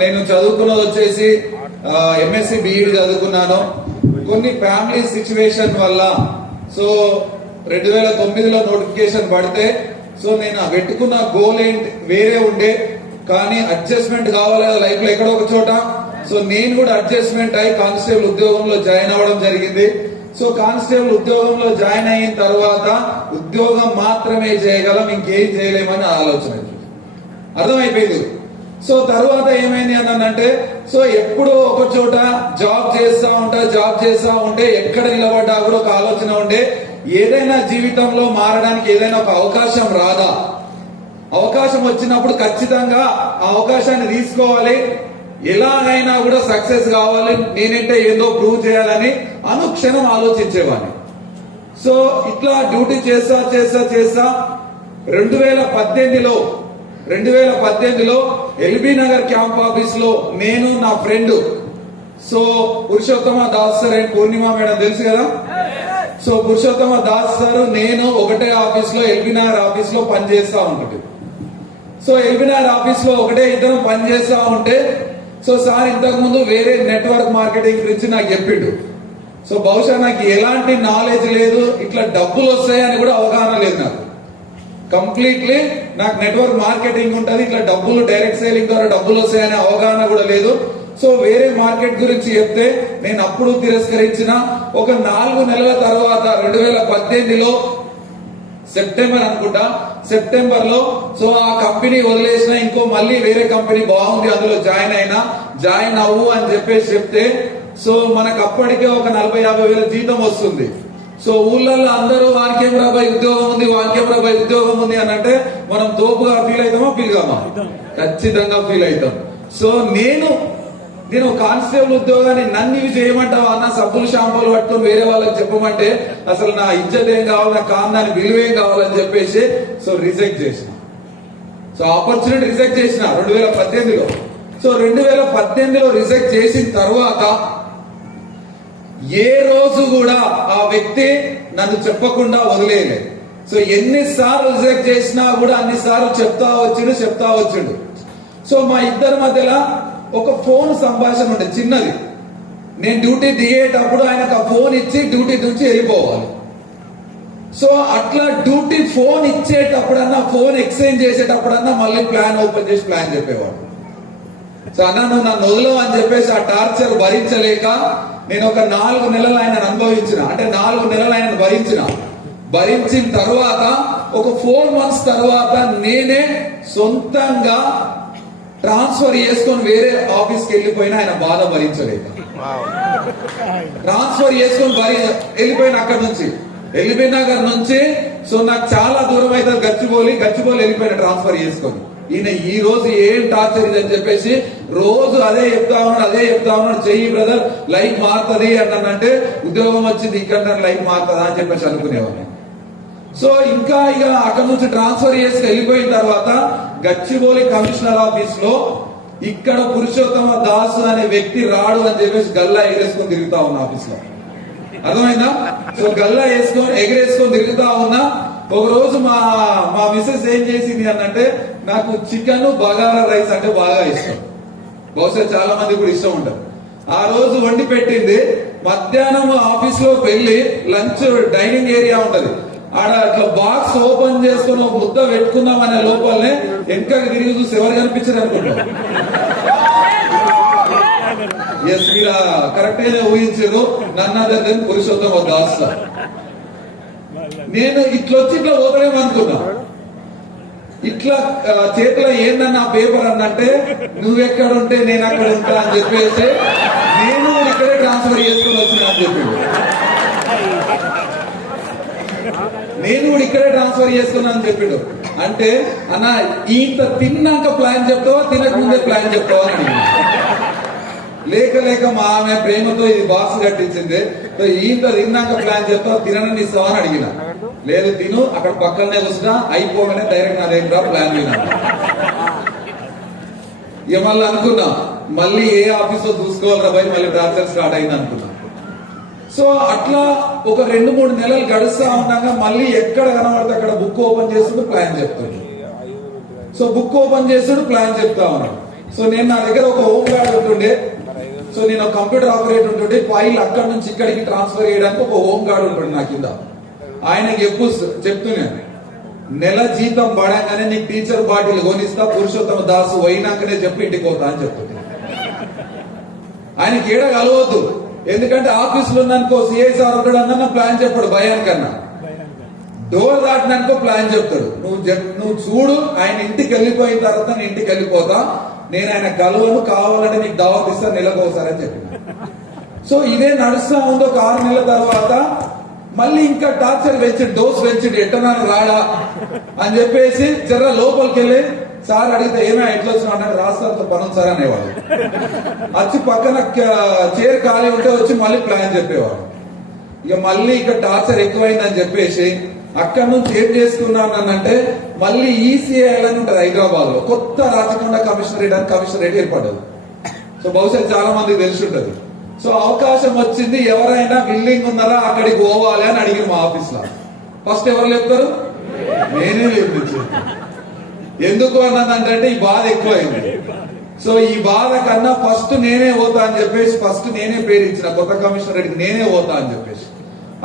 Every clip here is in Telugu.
నేను చదువుకున్నది వచ్చేసి ఎంఎస్సి బిఈడి చదువుకున్నాను. కొన్ని ఫ్యామిలీ సిచ్యువేషన్ వల్ల సో 2009లో నోటిఫికేషన్ పడితే సో నేను పెట్టుకున్న గోల్ ఏంటి వేరే ఉండే, కానీ అడ్జస్ట్మెంట్ కావాలి కదా లైఫ్ లో ఎక్కడో ఒక చోట. సో నేను కూడా అడ్జస్ట్మెంట్ అయి కానిస్టేబుల్ ఉద్యోగంలో జాయిన్ అవ్వడం జరిగింది. సో కానిస్టేబుల్ ఉద్యోగంలో జాయిన్ అయిన తర్వాత ఉద్యోగం మాత్రమే చేయగలం, ఇంకేం చేయలేమని ఆలోచన అర్థమైపోయింది. సో తర్వాత ఏమైంది అనంటే సో ఎప్పుడో ఒక చోట జాబ్ చేస్తా ఉంటే ఎక్కడ నిలబడ్డా కూడా ఒక ఆలోచన ఉండే, ఏదైనా జీవితంలో మారడానికి ఏదైనా ఒక అవకాశం రాదా, అవకాశం వచ్చినప్పుడు ఖచ్చితంగా ఆ అవకాశాన్ని తీసుకోవాలి, ఎలాగైనా కూడా సక్సెస్ కావాలి, నేనంటే ఏదో ప్రూవ్ చేయాలని అనుక్షణం ఆలోచించేవాడిని. సో ఇట్లా డ్యూటీ చేస్తా 2018లో ఎల్బీ నగర్ క్యాంప్ ఆఫీస్ లో నేను నా friend so Purushottama Das sir and Purnima madam తెలుసు కదా. సో పురుషోత్తమ దాస్ సార్ నేను ఒకటే ఆఫీస్ లో ఎల్బీ నగర్ ఆఫీస్ లో పనిచేస్తా ఉంటుంది. సో ఎల్బీ నగర్ ఆఫీస్ లో ఒకటే ఇద్దరం పనిచేస్తా ఉంటే సో సార్ ఇంతకు ముందు వేరే నెట్వర్క్ మార్కెటింగ్ గురించి నాకు చెప్పిండు. సో బహుశా నాకు ఎలాంటి నాలెడ్జ్ లేదు, ఇట్లా డబ్బులు వస్తాయని కూడా అవగాహన లేదు నాకు. కంప్లీట్లీ నాకు నెట్వర్క్ మార్కెటింగ్ ఉంటుంది, ఇట్లా డబ్బులు డైరెక్ట్ సేలింగ్ ద్వారా డబ్బులు వస్తాయనే అవగాహన కూడా లేదు. సో వేరే మార్కెట్ గురించి చెప్తే నేను అప్పుడు తిరస్కరించిన. ఒక 4 నెలల తర్వాత 2018లో సెప్టెంబర్ అనుకుంటా, సెప్టెంబర్ లో సో ఆ కంపెనీ వదిలేసిన, ఇంకో మళ్ళీ వేరే కంపెనీ బాగుంది అందులో జాయిన్ అవ్వు అని చెప్పేసి చెప్తే సో మనకు అప్పటికే ఒక 40-50 వేల జీతం వస్తుంది. సో ఊళ్ళల్లో అందరూ వానికేం రాబాయి ఉద్యోగం ఉంది అని అంటే మనం తోపుగా ఫీల్ అవుతామా, ఫీల్ కామా? ఖచ్చితంగా ఫీల్ అవుతాం. సో నేను కానిస్టేబుల్ ఉద్యోగాన్ని నన్ను ఇవి చేయమంటావా అన్న, సబ్బులు షాంపూలు పట్టుకుని వేరే వాళ్ళకి చెప్పమంటే అసలు నా ఇజ్జత్ ఏం కావాలి, నా కాందాని విలువేం కావాలని చెప్పేసి సో రిజెక్ట్ చేసిన. సో ఆపర్చునిటీ రిజెక్ట్ చేసిన 2018లో. సో 2018లో రిజెక్ట్ చేసిన తర్వాత ఏ రోజు కూడా ఆ వ్యక్తి నన్ను చెప్పకుండా వదిలేయలేదు. సో ఎన్నిసార్లు రిజెక్ట్ చేసినా కూడా అన్నిసార్లు చెప్తా వచ్చిండు. సో మా ఇద్దరి మధ్యలో ఒక ఫోన్ సంభాషణ ఉండే చిన్నది. నేను డ్యూటీ దిగేటప్పుడు ఆయనకు ఆ ఫోన్ ఇచ్చి డ్యూటీ నుంచి వెళ్ళిపోవాలి. సో అట్లా డ్యూటీ ఫోన్ ఇచ్చేటప్పుడన్నా, ఫోన్ ఎక్స్చేంజ్ చేసేటప్పుడన్నా మళ్ళీ ప్లాన్ ఓపెన్ చేసి ప్లాన్ చెప్పేవాడు. సో అన్న నువ్వు నన్ను వదలవు అని చెప్పేసి ఆ టార్చర్ భరించలేక నేను ఒక 4 నెలలు ఆయనను అనుభవించిన, అంటే 4 నెలలు ఆయనను భరించిన తర్వాత ఒక 4 months తర్వాత నేనే సొంతంగా ట్రాన్స్ఫర్ చేసుకొని వేరే ఆఫీస్కి వెళ్ళిపోయినా ఆయన బాధ భరించలేక ట్రాన్స్ఫర్ చేసుకొని వెళ్ళిపోయిన అక్కడ నుంచి ఎల్బీ నగర్ నుంచి. సో నాకు చాలా దూరం అయితే గచ్చిబౌలి వెళ్ళిపోయిన ట్రాన్స్ఫర్ చేసుకొని. ఈయన ఈ రోజు ఏం టార్చర్ ఇదని చెప్పేసి రోజు అదే చెప్తా ఉన్నాడు, చెయ్యి బ్రదర్ లైఫ్ మారుతుంది అంటే ఉద్యోగం వచ్చింది ఇక్కడ లైఫ్ మారుతుందా అని చెప్పేసి అనుకునేవాడిని. సో ఇంకా ఇక అక్కడ నుంచి ట్రాన్స్ఫర్ చేసి వెళ్ళిపోయిన తర్వాత గచ్చిబౌలి కమిషనర్ ఆఫీస్ లో ఇక్కడ పురుషోత్తమ దాసు అనే వ్యక్తి రాడు అని చెప్పేసి గల్లా ఎగరేసుకొని తిరుగుతా ఉన్నా ఆఫీస్ లో. అర్థమైందా? సో గల్లా ఎగరేసుకొని తిరుగుతా ఉన్నా. ఒక రోజు మా మిస్సెస్ ఏం చేసింది అంటే నాకు చికెన్ బగారా రైస్ అంటే బాగా ఇష్టం, బహుశా చాలా మంది కూడా ఇష్టం ఉంటుంది. ఆ రోజు వండి పెట్టింది. మధ్యాహ్నం ఆఫీస్ లోకి వెళ్ళి లంచ్ డైనింగ్ ఏరియా ఉంటది, ఆడ అట్లా బాక్స్ ఓపెన్ చేసుకుని ఒక ముద్ద పెట్టుకుందాం అనే లోపలనే వెనకకి తిరిగి చూసి ఎవరు కనిపించారు అనుకుంటారు. ఎస్ మీరు కరెక్ట్ గానే ఊహించారు, నన్ను అదే పురుషోత్తమ దాస్. నేను ఇట్లా పోతానేమనుకున్నా, ఇట్లా చేతిలో ఏందన్న పేపర్ అన్నంటే నువ్వెక్కడ ఉంటే నేను అక్కడ ఉంటా అని చెప్పేసి నేను ఇక్కడే ట్రాన్స్ఫర్ చేసుకుని వచ్చినా అని చెప్పిండు. నేను కూడా ఇక్కడే ట్రాన్స్ఫర్ చేసుకున్నా అని చెప్పిండు. అంటే అన్న ఇంత తిన్నాక ప్లాన్ చెప్తావా, తినక ముందే ప్లాన్ చెప్తావా అని లేక మా ఆమె ప్రేమతో ఇది బాక్స్ కట్టించింది. ఇంత తిన్నాక ప్లాన్ చెప్తావా, తినని ఇస్తావా అని అడిగిన. లేదు తిను, అక్కడ పక్కనే కూర్చున్నా, అయిపోగానే డైరెక్ట్ నా దగ్గర ప్లాన్ వినా. ఇక మళ్ళీ అనుకున్నా మళ్ళీ ఏ ఆఫీస్ లో చూసుకోవాలరా భయ్, మళ్ళీ టార్చర్ స్టార్ట్ అయింది అనుకున్నా. సో అట్లా ఒక 2-3 నెలలు గడుస్తా ఉన్నాక మళ్ళీ ఎక్కడ కనబడితే అక్కడ బుక్ ఓపెన్ చేస్తుడు ప్లాన్ చెప్తాడు. సో బుక్ ఓపెన్ చేస్తుడు ప్లాన్ చెప్తా ఉన్నాడు. సో నేను నా దగ్గర ఒక హోమ్ గార్డ్ ఉంటుండే, సో నేను కంప్యూటర్ ఆపరేటర్ ఉంటుండే, ఫైల్ అక్కడి నుంచి ఇక్కడికి ట్రాన్స్ఫర్ చేయడానికి ఒక హోమ్ గార్డ్ ఉంటుండే నా కింద. ఆయనకి చెప్తున్నాను, నెల జీతం పడగానే నీకు టీచర్ బాటిల్ కొనిస్తా, పురుషోత్తమ దాసు పోయినాకనే చెప్పి ఇంటికి పోతా అని చెప్తుంది. ఆయనకి ఏడ కలవద్దు, ఎందుకంటే ఆఫీసులో ఉన్నానుకో సిఐ సార్ ఉంటాడు అన్న ప్లాన్ చెప్పాడు, భయానికన్నా డోర్ దాటినానుకో ప్లాన్ చెప్తాడు. నువ్వు చూడు, ఆయన ఇంటికి వెళ్ళిపోయిన తర్వాత నేను ఇంటికి వెళ్ళిపోతా, నేను ఆయన కలవను, కావాలంటే నీకు దావత్ ఇస్తా నెలకు ఒకసారి అని చెప్పిన. సో ఇదే నడుస్తా ఉంది. ఒక 6 నెలల తర్వాత మళ్ళీ ఇంకా టార్చర్ పెంచిండు, డోస్ పెంచిండు, ఎట్టనా రాడా అని చెప్పేసి జర లోపలికి వెళ్ళి సార్ అడిగితే ఏమైనా ఎట్లా వచ్చినా అంటే రాష్ట్రాలతో పనులు సార్ అనేవాడు. వచ్చి పక్కన చైర్ ఖాళీ ఉంటే వచ్చి మళ్ళీ ప్లాన్ చెప్పేవాడు. ఇక మళ్ళీ ఇక్కడ టార్చర్ ఎక్కువైందని చెప్పేసి అక్కడి నుంచి ఏం చేసుకున్నానంటే మళ్ళీ ఈసీఐ అని ఉంటుంది హైదరాబాద్ లో, కొత్త రాచకొండ కమిషనరేట్ అని కమిషనరేట్ ఏర్పడ్డది. సో బహుశా చాలా మందికి తెలిసి ఉంటుంది. సో అవకాశం వచ్చింది, ఎవరైనా బిల్డింగ్ ఉన్నారా అక్కడికి పోవాలి అని అడిగిన మా ఆఫీస్ లో. ఫస్ట్ ఎవరు చెప్తారు? నేనే చెప్పించు. ఎందుకు అన్నదంటే ఈ బాధ ఎక్కువైంది. సో ఈ బాధ కన్నా ఫస్ట్ నేనే పోతా అని చెప్పేసి ఫస్ట్ నేనే పేరు ఇచ్చిన కొత్త కమిషనరేట్కి, నేనే పోతా అని చెప్పేసి.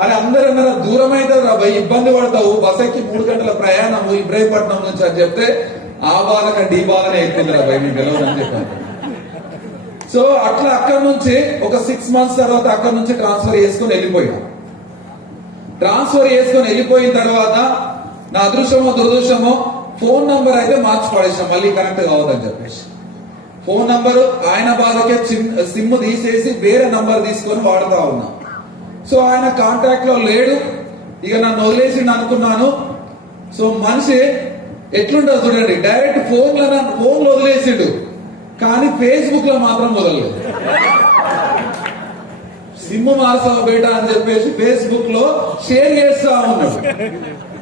అని అందరూ అన్నారు దూరం అయితే రాబాయి, ఇబ్బంది పడతావు, బస్ ఎక్కి 3 గంటల ప్రయాణము ఇబ్రాహీంపట్నం నుంచి అని చెప్తే ఆ బాధ కంటే ఈ బాధనే ఎక్కువ రాబాయి మీకు గెలవని చెప్పాను. సో అట్లా అక్కడ నుంచి ఒక 6 months తర్వాత అక్కడ నుంచి ట్రాన్స్ఫర్ చేసుకుని వెళ్ళిపోయాం. ట్రాన్స్ఫర్ చేసుకుని వెళ్ళిపోయిన తర్వాత నా అదృష్టమో దురదృష్టమో ఫోన్ నంబర్ అయితే మార్చి పడేసాం, మళ్ళీ కనెక్ట్ కావద్దని చెప్పేసి. ఫోన్ నంబర్ ఆయన బాధకే సిమ్ తీసేసి వేరే నంబర్ తీసుకొని వాడుతా ఉన్నా. సో ఆయన కాంటాక్ట్ లో లేడు, ఇక నన్ను వదిలేసిండు అనుకున్నాను. సో మనిషి ఎట్లుంటో చూడండి, డైరెక్ట్ ఫోన్ లో వదిలేసిండు, కానీ ఫేస్బుక్ లో మాత్రం వదలలేదు. సిమ్ మార్చావు బేటా అని చెప్పేసి ఫేస్బుక్ లో షేర్ చేస్తా ఉన్నాడు.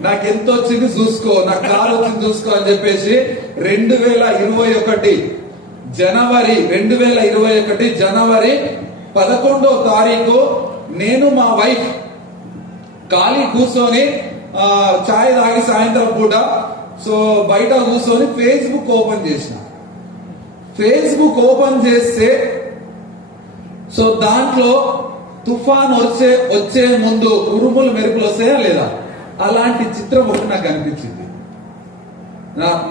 నాకు ఎంత వచ్చింది చూసుకో, నాకు కాల్ వచ్చింది చూసుకో అని చెప్పేసి 2021 జనవరి 11వ తారీఖు నేను మా వైఫ్ ఖాళీ కూర్చొని చాయ్ తాగి సాయంత్రం పూట సో బయట కూర్చొని ఫేస్బుక్ ఓపెన్ చేసిన. ఫేస్బుక్ ఓపెన్ చేస్తే సో దాంట్లో తుఫాన్ వచ్చే ముందు ఉరుములు మెరుపులు వస్తాయా లేదా, అలాంటి చిత్రం ఒకటి నాకు కనిపించింది.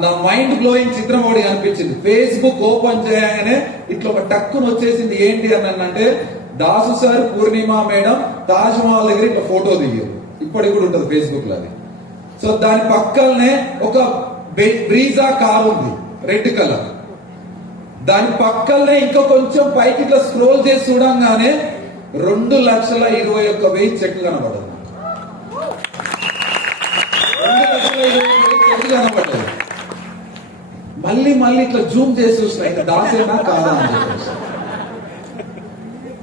నా మైండ్ బ్లోయింగ్ చిత్రం ఒకటి కనిపించింది. ఫేస్బుక్ ఓపెన్ చేయగానే ఇట్లా ఒక టక్కున వచ్చేసింది. ఏంటి అని అంటే దాసు సార్, పూర్ణిమ మేడం తాజ్ మహల్ దగ్గర ఇట్లా ఫోటో దిగారు, ఇప్పటికి కూడా ఉంటుంది ఫేస్బుక్ లో అది. సో దాని పక్కనే ఒక బ్రీజా కార్ ఉంది రెడ్ కలర్, దాని పక్కనే ఇంకా కొంచెం పైకి ఇట్లా స్క్రోల్ చేసి చూడంగానే 2,21,000 చెక్లు కనబడదు. 2,21,000 చెక్లు కనబడ్డాయి. మళ్ళీ ఇట్లా జూమ్ చేసి చూసిన, ఇక దాసేనా కాదా అని చెప్పేసి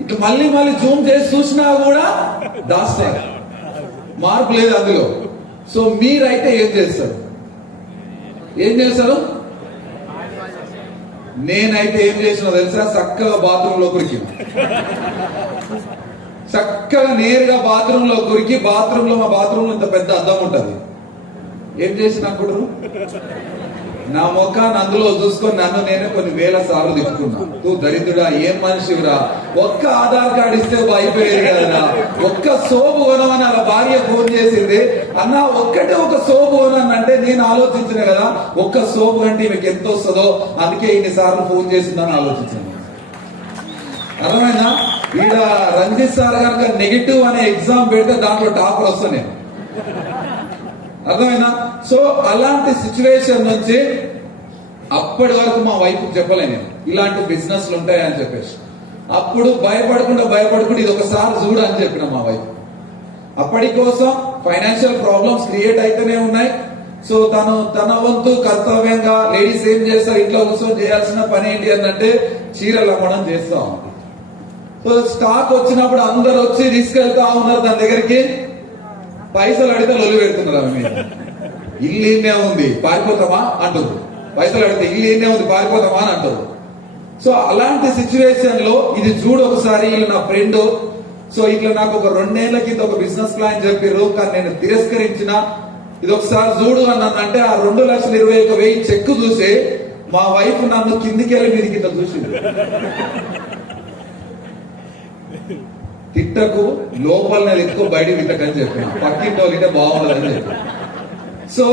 ఇట్లా మళ్ళీ జూమ్ చేసి చూసినా కూడా దాస్తారు, మార్పు లేదు అందులో. సో మీరైతే ఏం చేస్తారు? నేనైతే ఏం చేసినా తెలుసా, చక్కగా బాత్రూమ్ లో కురికి, చక్కగా నేరుగా బాత్రూమ్ లో కురికి, బాత్రూమ్ లో మా బాత్రూమ్ లో ఇంత పెద్ద అద్దం ఉంటది. ఏం చేసినప్పుడు నా ముఖాన్ని అందులో చూసుకొని నన్ను నేనే కొన్ని వేల సార్లు తిప్పుకున్నా. తూ దరిద్రుడా, ఏం మనిషిరా, ఒక్క ఆధార్ కార్డు ఇస్తే అయిపోయేది కదా, ఒక్క సోపు కొనమని అలా భార్య ఫోన్ చేసింది. అన్న ఒక్కటే ఒక సోపు కొనంటే నేను ఆలోచించిన కదా, ఒక్క సోపు కంటే మీకు ఎంత వస్తుందో, అందుకే ఇన్నిసార్లు ఫోన్ చేసిందని ఆలోచించాను. అర్థమైందా? ఈడ రంజిత్ సార్ కనుక నెగిటివ్ అనే ఎగ్జామ్ పెడితే దాంట్లో టాపర్ వస్తా నేను. అర్థమైనా? సో అలాంటి సిచ్యువేషన్ నుంచి అప్పటి వరకు మా వైఫ్ చెప్పలేను ఇలాంటి బిజినెస్లు ఉంటాయని చెప్పేసి. అప్పుడు భయపడకుండా ఇది ఒకసారి చూడు అని చెప్పిన మా వైఫ్. అప్పటి కోసం ఫైనాన్షియల్ ప్రాబ్లమ్స్ క్రియేట్ అయితేనే ఉన్నాయి. సో తన వంతు కర్తవ్యంగా లేడీస్ ఏం చేస్తారు, ఇంట్లో కూర్చొని చేయాల్సిన పని ఏంటి అంటే చీరలు అమ్మడం చేస్తా ఉంది. సో స్టాక్ వచ్చినప్పుడు అందరు వచ్చి తీసుకెళ్తా ఉన్నారు దాని దగ్గరికి. పైసలు అడిగితే లొల్లి పెడుతున్నారు ఆమె మీద. ఇల్లు ఈయనే ఉంది పారిపోతామా అంటారు, పైసలు అడిగితే ఇల్లు ఈయనే ఉంది పారిపోతామా అని అంటారు. సో అలాంటి సిచ్యువేషన్ లో ఇది చూడు ఒకసారి, వీళ్ళు నా ఫ్రెండ్. సో ఇట్లా నాకు ఒక 2 ఏళ్ల కింద ఒక బిజినెస్ ప్లాన్ చెప్పారు, కానీ నేను తిరస్కరించిన. ఇది ఒకసారి చూడు అన్నంటే ఆ 2,21,000 చెక్ చూసి మా వైఫ్ నన్ను కిందికి వెళ్ళి మీదికి ఇట్లా చూసింది. తిట్టకు, లోపల ఎక్కువ బయట తిట్టకని చెప్పిన, పక్కింటి వాళ్ళంటే బాగుండదని చెప్పి. సో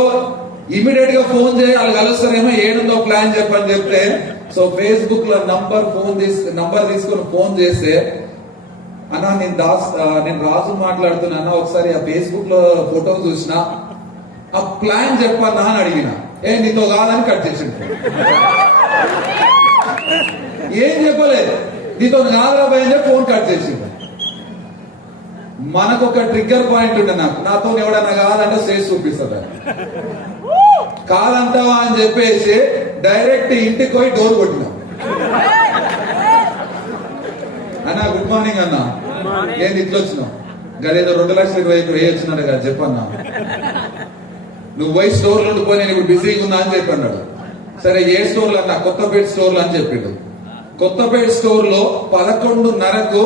ఇమీడియట్ గా ఫోన్ చేయి, వాళ్ళు కలుస్తారేమో, ఏడుందో ప్లాన్ చెప్పని చెప్తే, సో ఫేస్బుక్ లో నంబర్ తీసుకుని ఫోన్ చేస్తే, అన్నా నేను రాజు మాట్లాడుతున్నా అన్న, ఒకసారి ఆ ఫేస్బుక్ లో ఫోటో చూసిన, ఆ ప్లాన్ చెప్పన్నా అని అడిగిన. నీతో కాదని కట్ చేసిండు. ఏం చెప్పలేదు, నీతో కాదురా భయ అని ఫోన్ కట్ చేసిండు. మనకు ఒక ట్రిగ్గర్ పాయింట్ ఉండే, నాతో ఎవడన్నా కాదంటే స్టేజ్ చూపిస్తాడు. కాదంటావా అని చెప్పేసి డైరెక్ట్ ఇంటికి పోయి డోర్ కొట్టినాం. అన్నా గుడ్ మార్నింగ్ అన్నా, ఏంది ఇట్లా వచ్చినావు? గదేదో 2,20,000 వేయొచ్చినాడు కదా చెప్పన్నా. నువ్వు పోయి స్టోర్లో ఉండిపోయి నేను ఇప్పుడు బిజీగా ఉన్నా అని చెప్పి అన్నాడు. సరే ఏ స్టోర్లు అన్నా? కొత్తపేట స్టోర్లు అని చెప్పిండు. కొత్తపేట స్టోర్ లో 11:30కు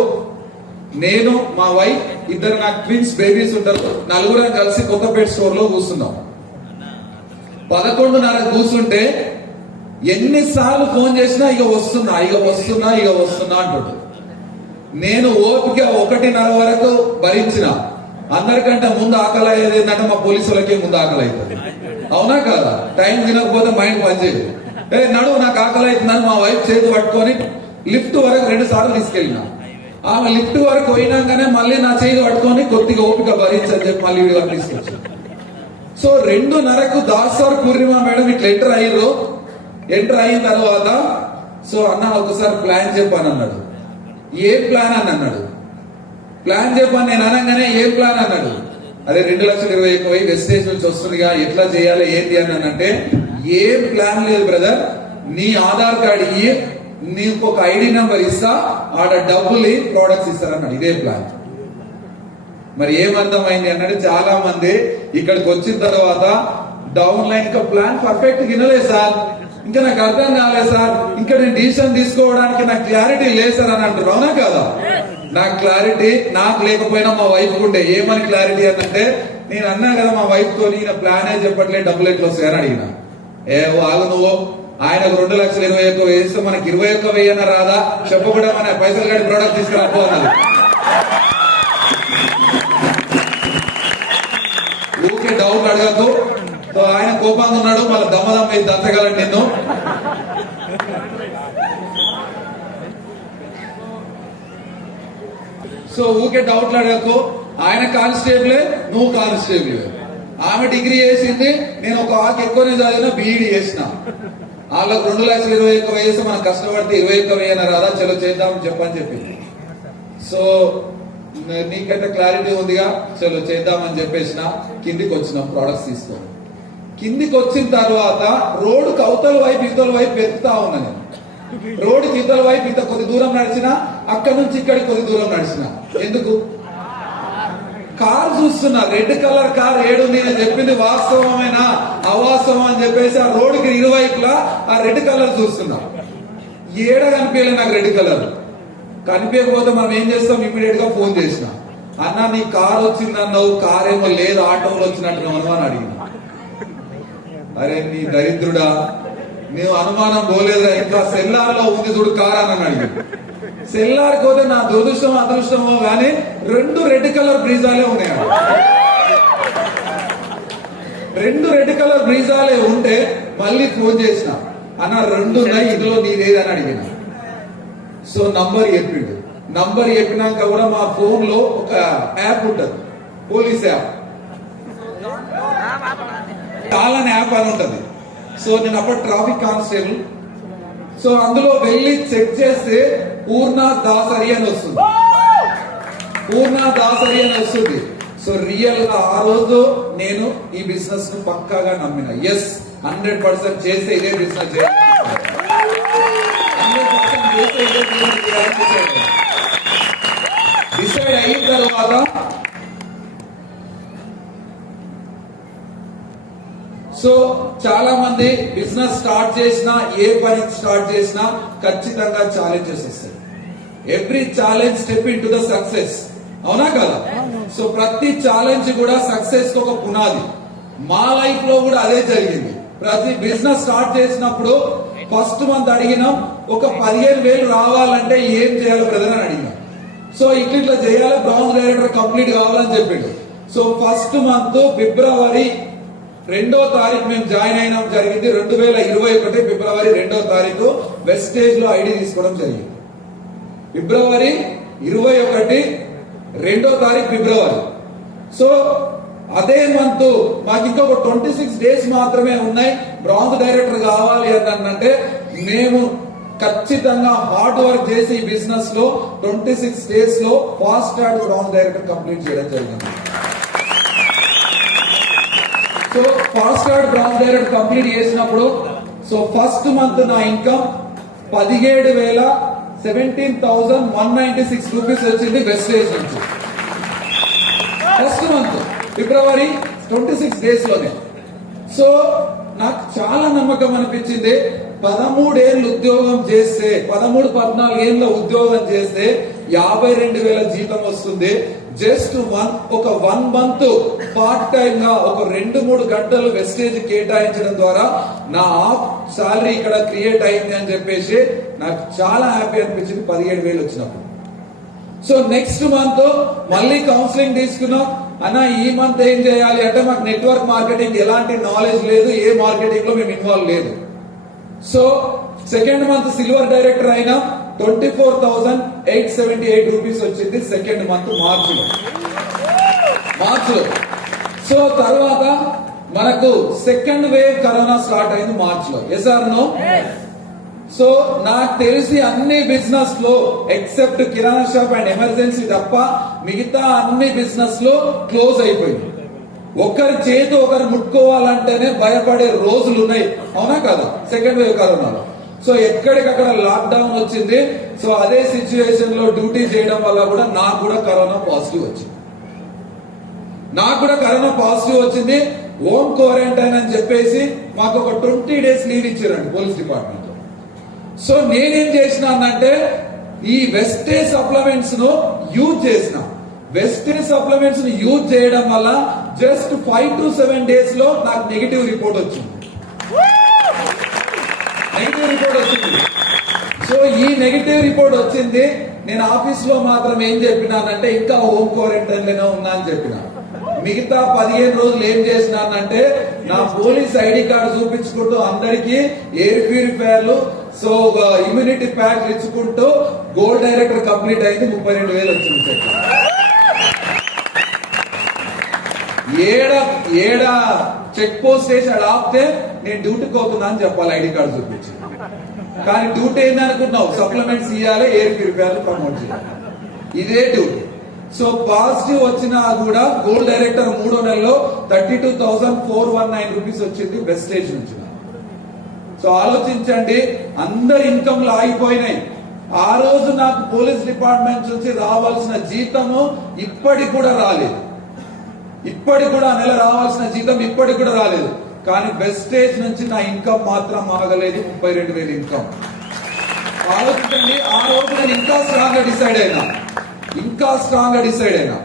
నేను, మా వైఫ్, ఇద్దరు నాకు ట్విన్స్ బేబీస్ ఉంటారు, నలుగురం కలిసి కొత్తపేట స్టోర్ లో కూర్చున్నాం. 11:30 కూర్చుంటే ఎన్నిసార్లు ఫోన్ చేసినా ఇక వస్తున్నా అంటాడు. నేను ఓపిక 1:30 వరకు భరించిన. అందరికంటే ముందు ఆకలి అయ్యేది ఏంటంటే మా పోలీసులకే ముందు ఆకలి అవుతుంది. అవునా కదా? టైం తినకపోతే మైండ్ పనిచేయదు. నడువు నాకు ఆకలి అవుతుందని మా వైఫ్ చేతి పట్టుకొని లిఫ్ట్ వరకు 2 సార్లు తీసుకెళ్ళిన. ఆమె లిఫ్ట్ వరకు పోయినాకనే మళ్ళీ నా చేతి పట్టుకొని కొద్దిగా ఓపిక భరించని చెప్పి మళ్ళీ వీడియో తీసుకొచ్చాను. సో 2:30కు దాసర్ పూర్ణిమ మేడం ఇట్లా ఎంటర్ అయిన తర్వాత, సో అన్న ఒకసారి ప్లాన్ చెప్పాను అన్నాడు. ఏ ప్లాన్ అని అన్నాడు. ప్లాన్ చెప్పాను నేను అనగానే ఏం ప్లాన్ అన్నాడు. అదే 2,20,000 వెస్టేజ్ నుంచి వస్తుందిగా, ఎట్లా చేయాలి ఏంటి అని అంటే, ఏం ప్లాన్ లేదు బ్రదర్, నీ ఆధార్ కార్డు ఇయ్యి, నీకు ఒక ఐడి నెంబర్ ఇస్తా, ఆడ డబ్బులు ప్రోడక్ట్స్ ఇస్తారన్నాడు. ఇదే ప్లాన్. మరి ఏమర్థమైంది అన్నాడు, చాలా మంది ఇక్కడికి వచ్చిన తర్వాత డౌన్ లైన్ ఇంకా ప్లాన్ పర్ఫెక్ట్ వినలేదు సార్, ఇంకా నాకు అర్థం కాలేదు సార్, ఇంకా నేను డిసిషన్ తీసుకోవడానికి నాకు క్లారిటీ లేదు సార్ అని అంటారు. అవునా కదా? నాకు క్లారిటీ నాకు లేకపోయినా మా వైఫ్ ఉండే. ఏమని క్లారిటీ అంటే, నేను అన్నా కదా మా వైఫ్ తో, ఈయన ప్లానే చెప్పట్లేదు, డబ్బులు ఎట్లా వస్తాయని అడిగిన. ఆగు నువ్వు, ఆయనకు 2,20,000 వేస్తే మనకి 21,000 రాదా చెప్పకుండా మన పైసలు కట్టి ప్రోడక్ట్ తీసుకురాపో అన్నది. ఊకే డౌట్ అడగద్దు. సో ఆయన కోపంగా ఉన్నాడు, మళ్ళీ దమ్మదమ్మ దంచగలను నిన్ను. సో ఊకే డౌట్లు అడగకు. ఆయన కానిస్టేబులే, నువ్వు కానిస్టేబుల్. ఆమె డిగ్రీ చేసింది, నేను ఒక ఆకు ఎక్కువనే చదివిన, బీఈడి చేసిన. వాళ్ళకు 2,20,000 వేస్తే మనం కష్టపడితే 21,000 రాదా, చలో చేద్దామని చెప్పని చెప్పింది. సో నీకంటే క్లారిటీ ఉందిగా, చలో చేద్దామని చెప్పేసిన. కిందికి వచ్చినాం ప్రోడక్ట్స్ తీసుకొని. కిందికి వచ్చిన తర్వాత రోడ్డుకి అవతల వైపు ఇవతల వైపు వెతుకుతా ఉన్నా నేను. రోడ్డుకి ఇవతల వైపు ఇంత కొద్ది దూరం నడిచిన, అక్కడ నుంచి ఇక్కడికి కొద్ది దూరం నడిచిన. ఎందుకు? కార్ చూస్తున్నా, రెడ్ కలర్ కార్ ఏడుంది. నేను చెప్పింది వాస్తవమైన అవాస్తవం అని చెప్పేసి ఆ రోడ్డుకి ఇరువైపులా ఆ రెడ్ కలర్ చూస్తున్నా. ఏడ కనిపించలే నాకు రెడ్ కలర్. కనిపించకపోతే మనం ఏం చేస్తాం, ఇమీడియట్ గా ఫోన్ చేసిన. అన్న నీ కార్ వచ్చిందన్నావు, కార్ ఏమో లేదు, ఆటోలో వచ్చినట్టు అనుమానం అడిగిన. అరే నీ దరిద్రుడా, నీవు అనుమానం పోలేదురా, ఇంకా సెల్లార్ లో ఉంది చూడు కార్ అని అడిగి. సెల్లార్కి పోతే నా దురదృష్టమో అదృష్టమో గానీ 2 రెడ్ కలర్ బ్రీజాలే ఉన్నాయి. 2 రెడ్ కలర్ బ్రీజాలే ఉంటే మళ్ళీ ఫోన్ చేసిన, అన్న 2 ఉన్నాయి, ఇందులో నీదేదని అడిగిన. సో నంబర్ చెప్పిండు. నంబర్ చెప్పినాక కూడా మా ఫోన్ లో ఒక యాప్ ఉంటది, పోలీస్ యాప్, చాలా యాప్ అని ఉంటది. సో నేను అప్పుడు ట్రాఫిక్ కానిస్టేబుల్. సో అందులో వెళ్ళి చెక్ చేస్తే పూర్ణ దాసరి అని వస్తుంది. సో రియల్ గా ఆ రోజు నేను ఈ బిజినెస్ ను పక్కాగా నమ్మిన. ఎస్ 100% చేస్తే ఇదే బిజినెస్ చేయాలి, 100% చేస్తే ఇదే బిజినెస్ చేయాలని డిసైడ్ అయిన తర్వాత సో చాలా మంది బిజినెస్ స్టార్ట్ చేసినా, ఏ పని స్టార్ట్ చేసినా ఖచ్చితంగా ఛాలెంజెస్ వస్తాయి. Every challenge step in to the success. అవునా కదా? సో ప్రతి ఛాలెంజ్ కూడా సక్సెస్ కు ఒక పునాది. మా లైఫ్ లో కూడా అదే జరిగింది. ప్రతి బిజినెస్ స్టార్ట్ చేసినప్పుడు ఫస్ట్ మంత్ అడిగినాం, ఒక 15,000 రావాలంటే ఏం చేయాలి బ్రదర్ అని అడిగినాం. సో ఇట్లా చేయాలి, బ్రాంజ్ డైరెక్టర్ కంప్లీట్ కావాలని చెప్పిండు. సో ఫస్ట్ మంత్ ఫిబ్రవరి 2వ తారీఖు మేము జాయిన్ అయినాం జరిగింది. 2021 ఫిబ్రవరి 2వ తారీఖు వెస్టేజ్ లో ఐడి తీసుకోవడం జరిగింది. ఫిబ్రవరి 21 2వ తారీఖు ఫిబ్రవరి. సో అదే మంత్ మాకు ఇంకొక 26 డేస్ మాత్రమే ఉన్నాయి బ్రాంజ్ డైరెక్టర్ కావాలి అని అంటే, మేము ఖచ్చితంగా హార్డ్ వర్క్ చేసి ఈ బిజినెస్ లో 26 డేస్ లో fast track bronze director complete చేయడం జరిగింది. So fast track bronze director complete చేసినప్పుడు సో ఫస్ట్ మంత్ నా ఇన్కమ్ 17,196 రూపీస్ వచ్చింది వెస్టేజ్ నుంచి. ఫస్ట్ మంత్ ఫిబ్రవరి 26 డేస్ లోనే. సో నాకు చాలా నమ్మకం అనిపించింది. 13 ఏళ్ళు ఉద్యోగం చేస్తే, 13-14 ఏళ్ళ ఉద్యోగం చేస్తే 52,000 జీతం వస్తుంది. జస్ట్ ఒక 1 మంత్ పార్ట్ టైం గా ఒక 2-3 గంటలు వెస్టేజ్ కేటాయించడం ద్వారా నా హాఫ్ సాలరీ ఇక్కడ క్రియేట్ అయింది అని చెప్పేసి నాకు చాలా హ్యాపీ అనిపించింది 17,000 వచ్చినప్పుడు. సో నెక్స్ట్ మంత్ మళ్ళీ కౌన్సిలింగ్ తీసుకున్నాం. అన్న ఈ మంత్ ఏం చేయాలి అంటే, మాకు నెట్వర్క్ మార్కెటింగ్ ఎలాంటి నాలెడ్జ్ లేదు, ఏ మార్కెటింగ్ లో మేము ఇన్వాల్వ్ లేదు. So second month silver director అయినా 24,878 రూపీస్ వచ్చింది సెకండ్ మంత్ మార్చిలో. సో తర్వాత మనకు సెకండ్ వేవ్ కరోనా స్టార్ట్ అయింది మార్చిలో. Yes or no? సో నాకు తెలిసి అన్ని బిజినెస్ లో except kirana shop and emergency తప్ప మిగతా అన్ని బిజినెస్ లో క్లోజ్ అయిపోయింది. ఒకరి చేతి ఒకరు ముట్టుకోవాలంటేనే భయపడే రోజులు ఉన్నాయి, అవునా కదా? సెకండ్ వేవ్ కరోనాలో. సో ఎక్కడికక్కడ లాక్ డౌన్ వచ్చింది. సో అదే సిచ్యువేషన్ లో డ్యూటీ చేయడం వల్ల కూడా నాకు కూడా కరోనా పాజిటివ్ వచ్చింది. హోమ్ క్వారంటైన్ అని చెప్పేసి మాకు ఒక 20 డేస్ లీవ్ ఇచ్చారండి పోలీస్ డిపార్ట్మెంట్. సో నేనేం చేసినానంటే ఈ వెస్టేజ్ సప్లిమెంట్స్ ను యూజ్ చేసిన. వెస్టేజ్ సప్లిమెంట్స్ ను యూజ్ చేయడం వల్ల జస్ట్ 5 to 7 డేస్ లో నాకు నెగిటివ్ రిపోర్ట్ వచ్చింది. సో ఈ నెగిటివ్ రిపోర్ట్ వచ్చింది. నేను ఆఫీస్ లో మాత్రం ఏం చెప్పినానంటే, ఇంకా హోమ్ క్వారంటైన్ లోనే ఉన్నా అని చెప్పిన. మిగతా 15 రోజులు ఏం చేసినానంటే, నా పోలీస్ ఐడి కార్డు చూపించుకుంటూ అందరికి ఎయిర్ ప్యూరిఫైయర్లు, సో ఇమ్యూనిటీ ప్యాక్ ఇచ్చుకుంటూ గోల్డ్ డైరెక్టర్ కంప్లీట్ అయింది. 32,000 వచ్చింది. ఏడ చెక్ పోస్ట్ వేసి అక్కడ ఆపితే నేను డ్యూటీకి అవుతున్నా అని చెప్పాలి ఐడి కార్డు చూపించి. కానీ డ్యూటీ ఏంది అనుకుంటున్నావు? సప్లిమెంట్స్ ఇవ్వాలి, ఎయిర్ ప్యూరిఫైయర్లు ప్రమోట్ చేయాలి, ఇదే డ్యూటీ. సో పాజిటివ్ వచ్చినా కూడా గోల్డ్ డైరెక్టర్ 3వ నెలలో 32,419 రూపీస్ వచ్చింది వెస్టేజ్ నుంచి. సో ఆలోచించండి, అందరి ఇన్కమ్లు ఆగిపోయినాయి. ఆ రోజు నాకు పోలీస్ డిపార్ట్మెంట్ నుంచి రావాల్సిన జీతము ఇప్పటికి కూడా రాలేదు. నెల రావాల్సిన జీతం ఇప్పటికి కూడా రాలేదు. కానీ వెస్టేజ్ నుంచి నా ఇన్కమ్ మాత్రం ఆగలేదు. 32,000 ఇన్కమ్. ఆలోచించండి, ఆ రోజు నేను ఇంకా స్ట్రాంగ్ గా డిసైడ్ అయినా.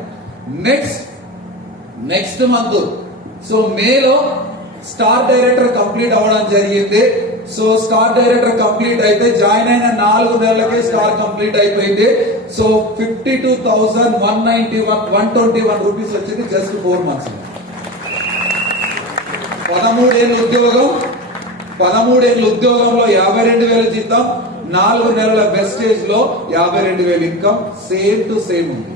నెక్స్ట్ మంత్ సో మేలో స్టార్ డైరెక్టర్ కంప్లీట్ అవ్వడం జరిగింది. సో స్టార్ డైరెక్టర్ కంప్లీట్ అయితే జాయిన్ అయిన 4 నెలలకే స్టార్ కంప్లీట్ అయిపోయింది. సో 52,121 రూపీస్ వచ్చింది జస్ట్ 4 మంత్స్. 13 ఏళ్ళ ఉద్యోగంలో 52,000 జీతం, 4 నెలల వెస్టేజ్ లో 52,000 ఇన్కమ్. సేమ్ టు సేమ్ ఉంది.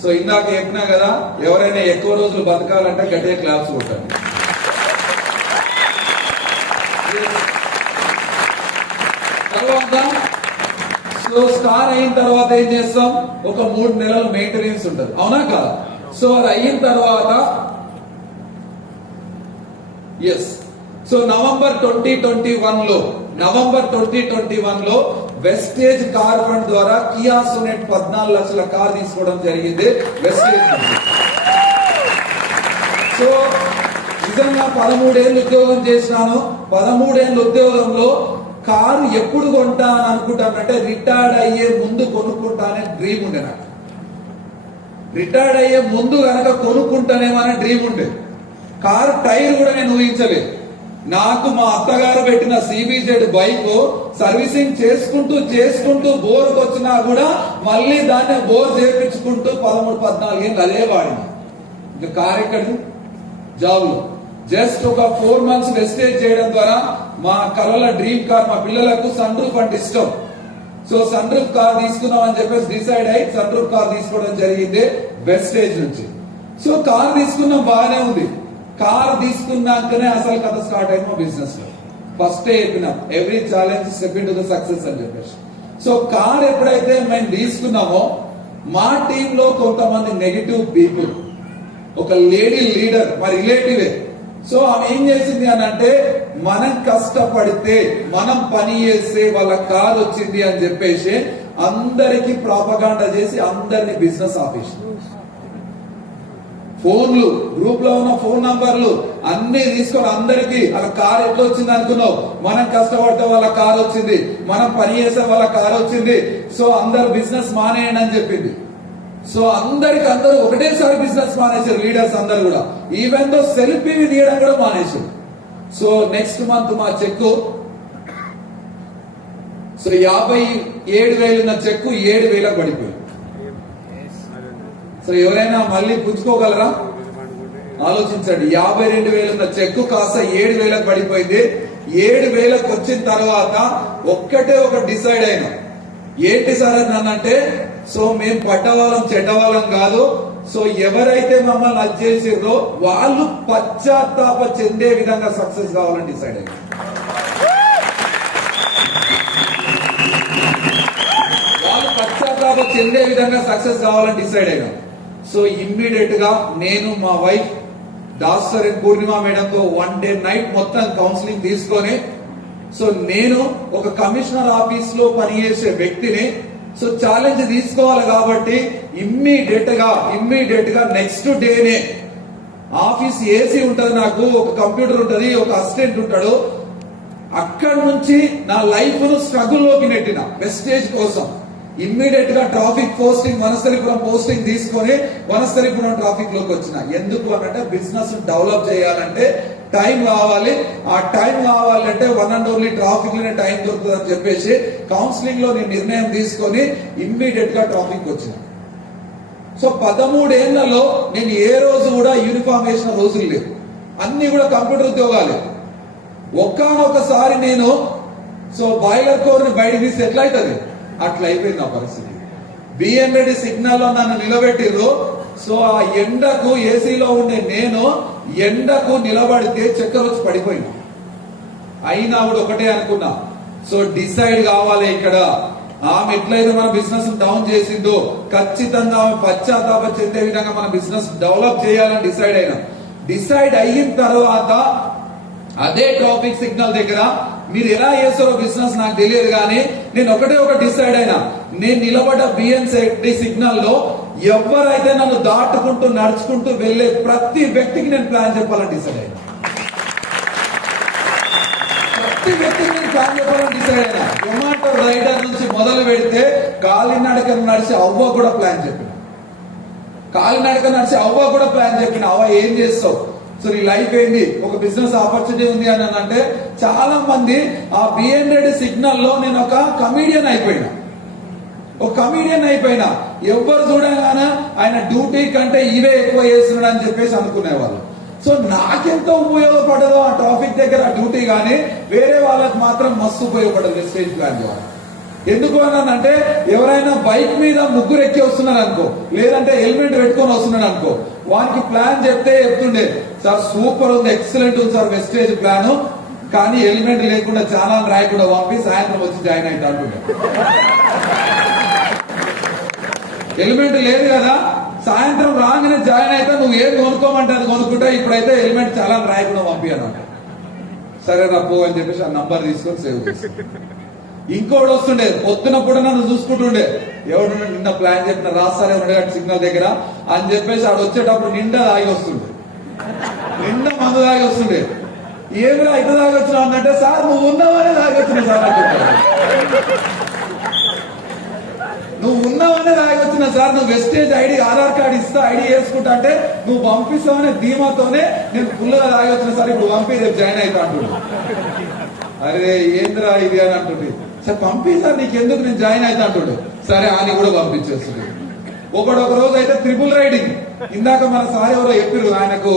సో ఇందాక చెప్పినా కదా, ఎవరైనా ఎక్కువ రోజులు బతకాలంటే గట్టిగా క్లాప్స్ కొట్టాలి. తర్వాత సో స్టార్ అయిన తర్వాత ఏం చేస్తాం? ఒక 3 నెలలు మెయింటెనెన్స్ ఉంటుంది, అవునా కాదా? సో అది అయిన తర్వాత సో నవంబర్ 2021 లో వెస్టేజ్ కార్ ఫండ్ ద్వారా కియా సోనెట్ 14 లక్షల కార్ తీసుకోవడం జరిగింది వెస్టేజ్ నుంచి. సో నిజంగా 13 ఏళ్ళు ఉద్యోగం చేసినాను. 13 ఏళ్ళ ఉద్యోగంలో కారు ఎప్పుడు కొంటా అని అనుకుంటానంటే, రిటైర్డ్ అయ్యే ముందు కొనుక్కుంటానే డ్రీమ్ ఉండే నాకు. రిటైర్డ్ అయ్యే ముందు కనుక కొనుక్కుంటానేమో అనే డ్రీమ్ ఉండే. కారు టైర్ కూడా నేను ఊహించలేదు. నాకు మా అత్తగారు పెట్టిన సిబిజెడ్ బైక్ సర్వీసింగ్ చేసుకుంటూ చేసుకుంటూ బోర్కు వచ్చినా కూడా మళ్ళీ దాన్ని బోర్ చేయించుకుంటూ 13-14 ఏళ్ళు అదే వాడింది. ఇంకా కార్ ఎక్కడిది? జాబ్ లో జస్ట్ ఒక 4 months వెస్టేజ్ చేయడం ద్వారా మా కలల డ్రీమ్ కార్, మా పిల్లలకు సన్ రూఫ్ అంటే ఇష్టం. సో సన్ రూఫ్ కార్ తీసుకున్నాం అని చెప్పేసి డిసైడ్ అయ్యి సన్ రూఫ్ కార్ తీసుకోవడం జరిగింది వెస్టేజ్ నుంచి. సో కార్ తీసుకున్నాం, బాగానే ఉంది. కార్ తీసుకున్నాకనే అసలు కథ స్టార్ట్ అయింది మా బిజినెస్ లో. ఫస్ట్ చెప్పినాం every challenge step in to the success అని చెప్పేసి. సో కార్ ఎప్పుడైతే మేము తీసుకున్నామో మా టీమ్ లో కొంతమంది నెగిటివ్ పీపుల్, ఒక లేడీ లీడర్ మా రిలేటివే. సో ఆమె ఏం చేసింది అని అంటే, మనం కష్టపడితే మనం పని చేస్తే వాళ్ళ కార్ వచ్చింది అని చెప్పేసి అందరికి ప్రాపగాండా చేసి అందరిని బిజినెస్ ఆపేసింది. ఫోన్లు, గ్రూప్ లో ఉన్న ఫోన్ నంబర్లు అన్ని తీసుకొని అందరికి అలా కార్ ఎట్లా వచ్చింది అనుకున్నావు, మనం కష్టపడితే వాళ్ళ కార్ వచ్చింది, మనం పని చేసే వాళ్ళ కార్ వచ్చింది, సో అందరు బిజినెస్ మానేయండి అని చెప్పింది. సో అందరు ఒకటేసారి బిజినెస్ మానేశారు లీడర్స్ అందరు కూడా. ఈవెన్ దో సెల్ఫీ తీయడం కూడా మానేశారు. సో నెక్స్ట్ మంత్ మా చెక్కు, సో 57,000 ఉన్న చెక్కు 7,000 పడిపోయింది. సో ఎవరైనా మళ్ళీ పుచ్చుకోగలరా? ఆలోచించండి. 52,000 ఉన్న చెక్కు కాస్త 7,000 పడిపోయింది. 7,000 వచ్చిన తర్వాత ఒక్కటే ఒక డిసైడ్ అయినా, ఏంటి సార్ అనంటే, సో మేము పడ్డవాళ్ళం చెడ్డవాళ్ళం కాదు, సో ఎవరైతే మమ్మల్ని అది చేసిర్రో వాళ్ళు పశ్చాత్తాప చెందే విధంగా సక్సెస్ కావాలని డిసైడ్ అయ్యారు. వాళ్ళు పశ్చాత్తాప చెందే విధంగా సక్సెస్ కావాలని డిసైడ్ అయ్యారు. సో ఇమ్మీడియట్ గా నేను, మా వైఫ్ డాక్టర్ పూర్ణిమ మేడంతో 1 day night మొత్తం కౌన్సిలింగ్ తీసుకొని, సో నేను ఒక కమిషనర్ ఆఫీస్ లో పనిచేసే వ్యక్తిని, సో ఛాలెంజ్ తీసుకోవాలి కాబట్టి ఇమ్మీడియట్ గా నెక్స్ట్ డేనే ఆఫీస్ ఏసీ ఉంటది, నాకు ఒక కంప్యూటర్ ఉంటది, ఒక అసిస్టెంట్ ఉంటాడు, అక్కడి నుంచి నా లైఫ్ ను స్ట్రగుల్ లోకి నెట్టిన వెస్టేజ్ కోసం. ఇమ్మీడియట్ గా ట్రాఫిక్ పోస్టింగ్, వనస్థలిపురం పోస్టింగ్ తీసుకొని వనస్థలిపురం ట్రాఫిక్ లోకి వచ్చిన. ఎందుకు అనంటే బిజినెస్ డెవలప్ చేయాలంటే టైం కావాలి. ఆ టైం కావాలంటే వన్ అండ్ ఓన్లీ ట్రాఫిక్ లోనే టైం దొరుకుతుంది అని చెప్పేసి కౌన్సిలింగ్ లో నేను నిర్ణయం తీసుకొని ఇమ్మీడియట్ గా ట్రాఫిక్ వచ్చిన. సో 13 ఏళ్లలో నేను ఏ రోజు కూడా యూనిఫామ్ వేసిన రోజులు లేవు, అన్ని కూడా కంప్యూటర్ ఉద్యోగాలు. ఒక్కనొకసారి నేను సో బాయిలర్ కోర్ ని బయట తీసి ఎట్లా అవుతుంది అట్లా అయిపోయింది నా పరిస్థితి. బిఎన్ రెడ్డి సిగ్నల్ లో నన్ను నిలబెట్టిర్రు. సో ఆ ఎండకు ఏసీలో ఉండే నేను ఎండకు నిలబడితే చక్కెర వచ్చి పడిపోయినా. అయినా కూడా ఒకటే అనుకున్నా, సో డిసైడ్ కావాలి ఇక్కడ. ఆమె ఎట్లయితే మన బిజినెస్ డౌన్ చేసిందో ఖచ్చితంగా ఆమె పశ్చాత్తాప చెందే విధంగా మన బిజినెస్ డెవలప్ చేయాలని డిసైడ్ అయినా. డిసైడ్ అయిన తర్వాత అదే ట్రాఫిక్ సిగ్నల్ దగ్గర మీరు ఎలా చేస్తారో బిజినెస్ నాకు తెలియదు, కానీ నేను ఒకటే డిసైడ్ అయినా, నేను నిలబడ్డ బిఎన్సీ సిగ్నల్ లో ఎవరైతే నన్ను దాటుకుంటూ నడుచుకుంటూ వెళ్లే ప్రతి వ్యక్తికి నేను ప్లాన్ చెప్పాలని డిసైడ్ అయినా. ప్రతి వ్యక్తికి నేను ప్లాన్ చెప్పాలని డిసైడ్ అయినా. జొమాటో రైడర్ నుంచి మొదలు పెడితే కాలినడక నడిచి అవ్వ కూడా ప్లాన్ చెప్పిన. కాలినడక నడిచి అవ్వ కూడా ప్లాన్ చెప్పిన. అవ్వ ఏం చేస్తావు, సో నీ లైఫ్ ఏంది, ఒక బిజినెస్ ఆపర్చునిటీ ఉంది అని అంటే, చాలా మంది ఆ బిఎన్ రెడ్డి సిగ్నల్ లో నేను ఒక కమీడియన్ అయిపోయినా. ఎవ్వరు చూడగానే ఆయన డ్యూటీ కంటే ఇవే ఎక్కువ చేస్తున్నాడు అని చెప్పేసి అనుకునేవాళ్ళు. సో నాకెంతో ఉపయోగపడదో ఆ ట్రాఫిక్ దగ్గర ఆ డ్యూటీ, కానీ వేరే వాళ్ళకి మాత్రం మస్తు ఉపయోగపడదు వెస్టేజ్ ప్లాన్ ద్వారా. ఎందుకు అనంటే, ఎవరైనా బైక్ మీద ముగ్గురు ఎక్కి వస్తున్నారు అనుకో, లేదంటే హెల్మెట్ పెట్టుకొని వస్తున్నాడు అనుకో, వానికి ప్లాన్ చెప్తుండే, సార్ సూపర్ ఉంది, ఎక్సలెంట్ ఉంది సార్ వెస్టేజ్ ప్లాన్, కానీ హెల్మెట్ లేకుండా చాలా రాయకుండా పంపి సాయంత్రం వచ్చి జాయిన్ అయితే అంటుండే. హెల్మెట్ లేదు కదా, సాయంత్రం రాగానే జాయిన్ అయితే నువ్వు ఏం కొనుక్కోమంటే అది కొనుక్కుంటా, ఇప్పుడైతే హెల్మెట్ చాలా రాయకుండా పంపి అన్నమాట. సరే రప్పు అని చెప్పేసి ఆ నంబర్ తీసుకొని సేవ్ చేసి. ఇంకోటి వస్తుండే, పొద్దునప్పుడు నన్ను చూసుకుంటుండే, ఎవడు నిన్న ప్లాన్ చెప్పిన రాస్తారే ఉండేటట్టు సిగ్నల్ దగ్గర అని చెప్పేసి ఆడు వచ్చేటప్పుడు నిండా తాగి వస్తుండే, నిండా మందు తాగి వస్తుండే. ఏమిరా ఇటు తాగి వచ్చినావు అన్నట్టే, సార్ నువ్వు ఉన్నావనే తాగి వచ్చిన సార్ అంటే, నువ్వు ఉన్నావనే తాగి వచ్చిన సార్ నువ్వు వెస్టేజ్ ఐడి ఆధార్ కార్డు ఇస్తా ఐడి వేసుకుంటా అంటే నువ్వు పంపిస్తావనే ధీమాతోనే నేను ఫుల్గా తాగి వచ్చిన సార్ ఇప్పుడు పంపి రేపు జాయిన్ అవుతా అంటుండు. అరే ఏంద్రా ఇది అని అంటుంది. సార్ పంపి సార్ నీకెందుకు నేను జాయిన్ అవుతా అంటుండు. సరే అని కూడా పంపించేస్తుంది. ఒక రోజు అయితే ట్రిపుల్ రైడింగ్. ఇందాక మన సార్ ఎవరో చెప్పారు ఆయనకు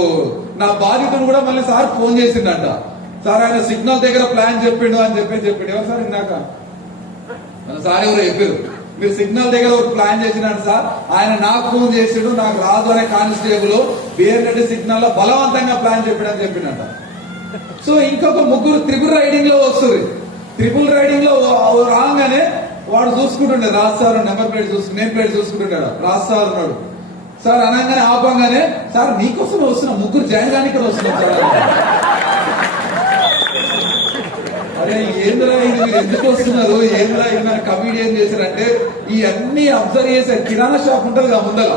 నా బాధితుడు కూడా మళ్ళీ సార్ ఫోన్ చేసిండంట. సార్ ఆయన సిగ్నల్ దగ్గర ప్లాన్ చెప్పిండు అని చెప్పిండు. ఎవరు సార్ ఇందాక మన సార్ ఎవరో చెప్పారు మీరు సిగ్నల్ దగ్గర ఒక ప్లాన్ చేసినాడు సార్. ఆయన నాకు ఫోన్ చేసిండు, నాకు రాజు అనే కానిస్టేబుల్ బేర్నెడ్డి సిగ్నల్ లో బలవంతంగా ప్లాన్ చెప్పాడని చెప్పిండట. సో ఇంకొక ముగ్గురు ట్రిపుల్ రైడింగ్ లో వస్తుంది. ట్రిపుల్ రైడింగ్ లో రాగానే వాడు చూసుకుంటుండే Raj sir number plate name plate చూసుకుంటుంటాడు. రాజ్ సార్ ఉన్నాడు. సార్ అనగానే ఆపంగానే సార్ నీకోసం వస్తున్నా ముగ్గురు జాయిన్ కానీ ఇక్కడ వస్తున్నాం సార్. అరే ఏంద్రా ఇది మీరు ఎందుకు వస్తున్నారు, ఏంద్రా ఇది కమిడియన్ చేశారంటే ఈ అన్ని అబ్జర్వ్ చేశారు. కిరాణా షాప్ ఉంటది కదా ముందర,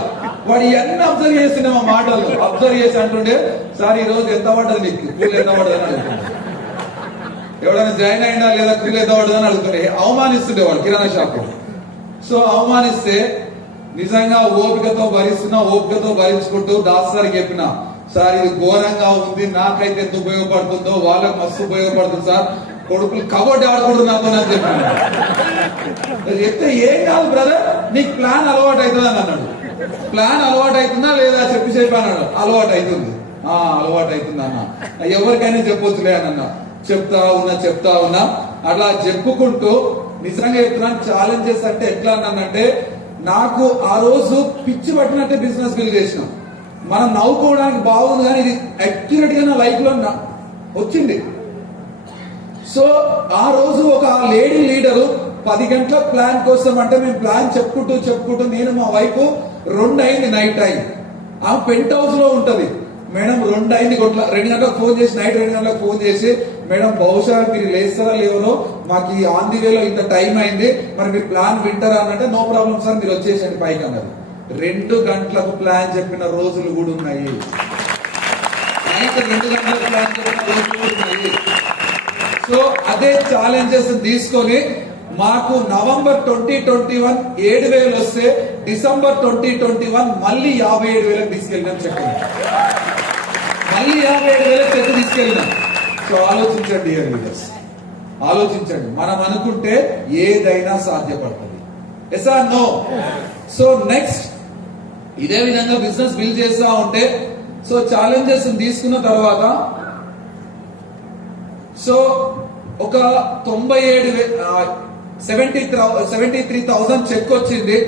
వాడు ఇవన్నీ అబ్జర్వ్ చేసిండే మా మాటలు అబ్జర్వ్ చేసి అంటుండే సార్ ఈ రోజు ఎంత పడ్డది నీకు కూలి ఎంత పడ్డది అని అడుగుతుండే. ఎవడైనా జాయిన్ అయినా లేదా కూలి ఎంత పడ్డది అని అడుగుతుండే. అవమానిస్తుండే వాడు కిరాణా షాప్. సో అవమానిస్తే నిజంగా ఓపికతో భరిస్తున్నా, ఓపికతో భరించుకుంటూ దాస్ సార్ చెప్పిన సార్ ఇది ఘోరంగా ఉంది, నాకైతే ఎంత ఉపయోగపడుతుందో వాళ్ళకి మస్తు ఉపయోగపడుతుంది సార్, కొడుకులు కబడ్డీ ఆడుకుంటున్నాతో అని చెప్పాను. చెప్తే ఏం కాదు బ్రదర్ నీకు ప్లాన్ అలవాటు అవుతుంది అని అన్నాడు. ప్లాన్ అలవాటు అవుతుందా లేదా చెప్పి అన్నాడు. అలవాటు అవుతుంది. అలవాటు అవుతుంది అన్న, ఎవరికైనా చెప్పొచ్చులే అని అన్నా. చెప్తా ఉన్నా అట్లా చెప్పుకుంటూ నిజంగా చెప్తున్నాను. ఛాలెంజెస్ అంటే ఎట్లా అన్నానంటే నాకు ఆ రోజు పిచ్చి పట్టినట్టే బిజినెస్ బిల్డ్ చేసినాం. మనం నవ్వుకోవడానికి బాగుంది కానీ ఇది అక్యురేట్ గా నా లైఫ్ లో వచ్చింది. సో ఆ రోజు ఒక లేడీ లీడరు 10 గంటల ప్లాన్ కోసం అంటే మేము ప్లాన్ చెప్పుకుంటూ నేను మా వైపు 2 అయింది నైట్ టైం. ఆ పెంట్ హౌస్ లో ఉంటది. మేడం 2 అయింది 2 గంటలకు ఫోన్ చేసి నైట్ 2 గంటలకు ఫోన్ చేసి మేడం బహుశా మీరు లేస్తారా లేవనో మాకు ఈ ఆన్ ది వేలో ఇంత టైం అయింది, మరి మీరు ప్లాన్ వింటారా అని అంటే నో ప్రాబ్లం సార్ మీరు వచ్చేసండి పైకి అన్నారు. 2 గంటలకు ప్లాన్ చెప్పిన రోజులు కూడా ఉన్నాయి. నైట్ 2 గంటలకు ప్లాన్ చెప్పిన రోజులు కూడా ఉన్నాయి. సో అదే ఛాలెంజెస్ తీసుకొని మాకు నవంబర్ 2021 7,000 వస్తే డిసెంబర్ 2021 మళ్ళీ 57,000 తీసుకెళ్ళినాం చెప్పండి. మళ్ళీ 57,000 చెక్ తీసుకెళ్ళినాం. సో ఆలోచించండి లీడర్స్, ఆలోచించండి. మనం అనుకుంటే ఏదైనా సాధ్యపడుతుంది. Yes or no? So next ఇదే విధంగా బిజినెస్ బిల్డ్ చేస్తా ఉంటే సో ఛాలెంజెస్ తీసుకున్న తర్వాత సో ఒక 73,000 చెక్ వచ్చింది.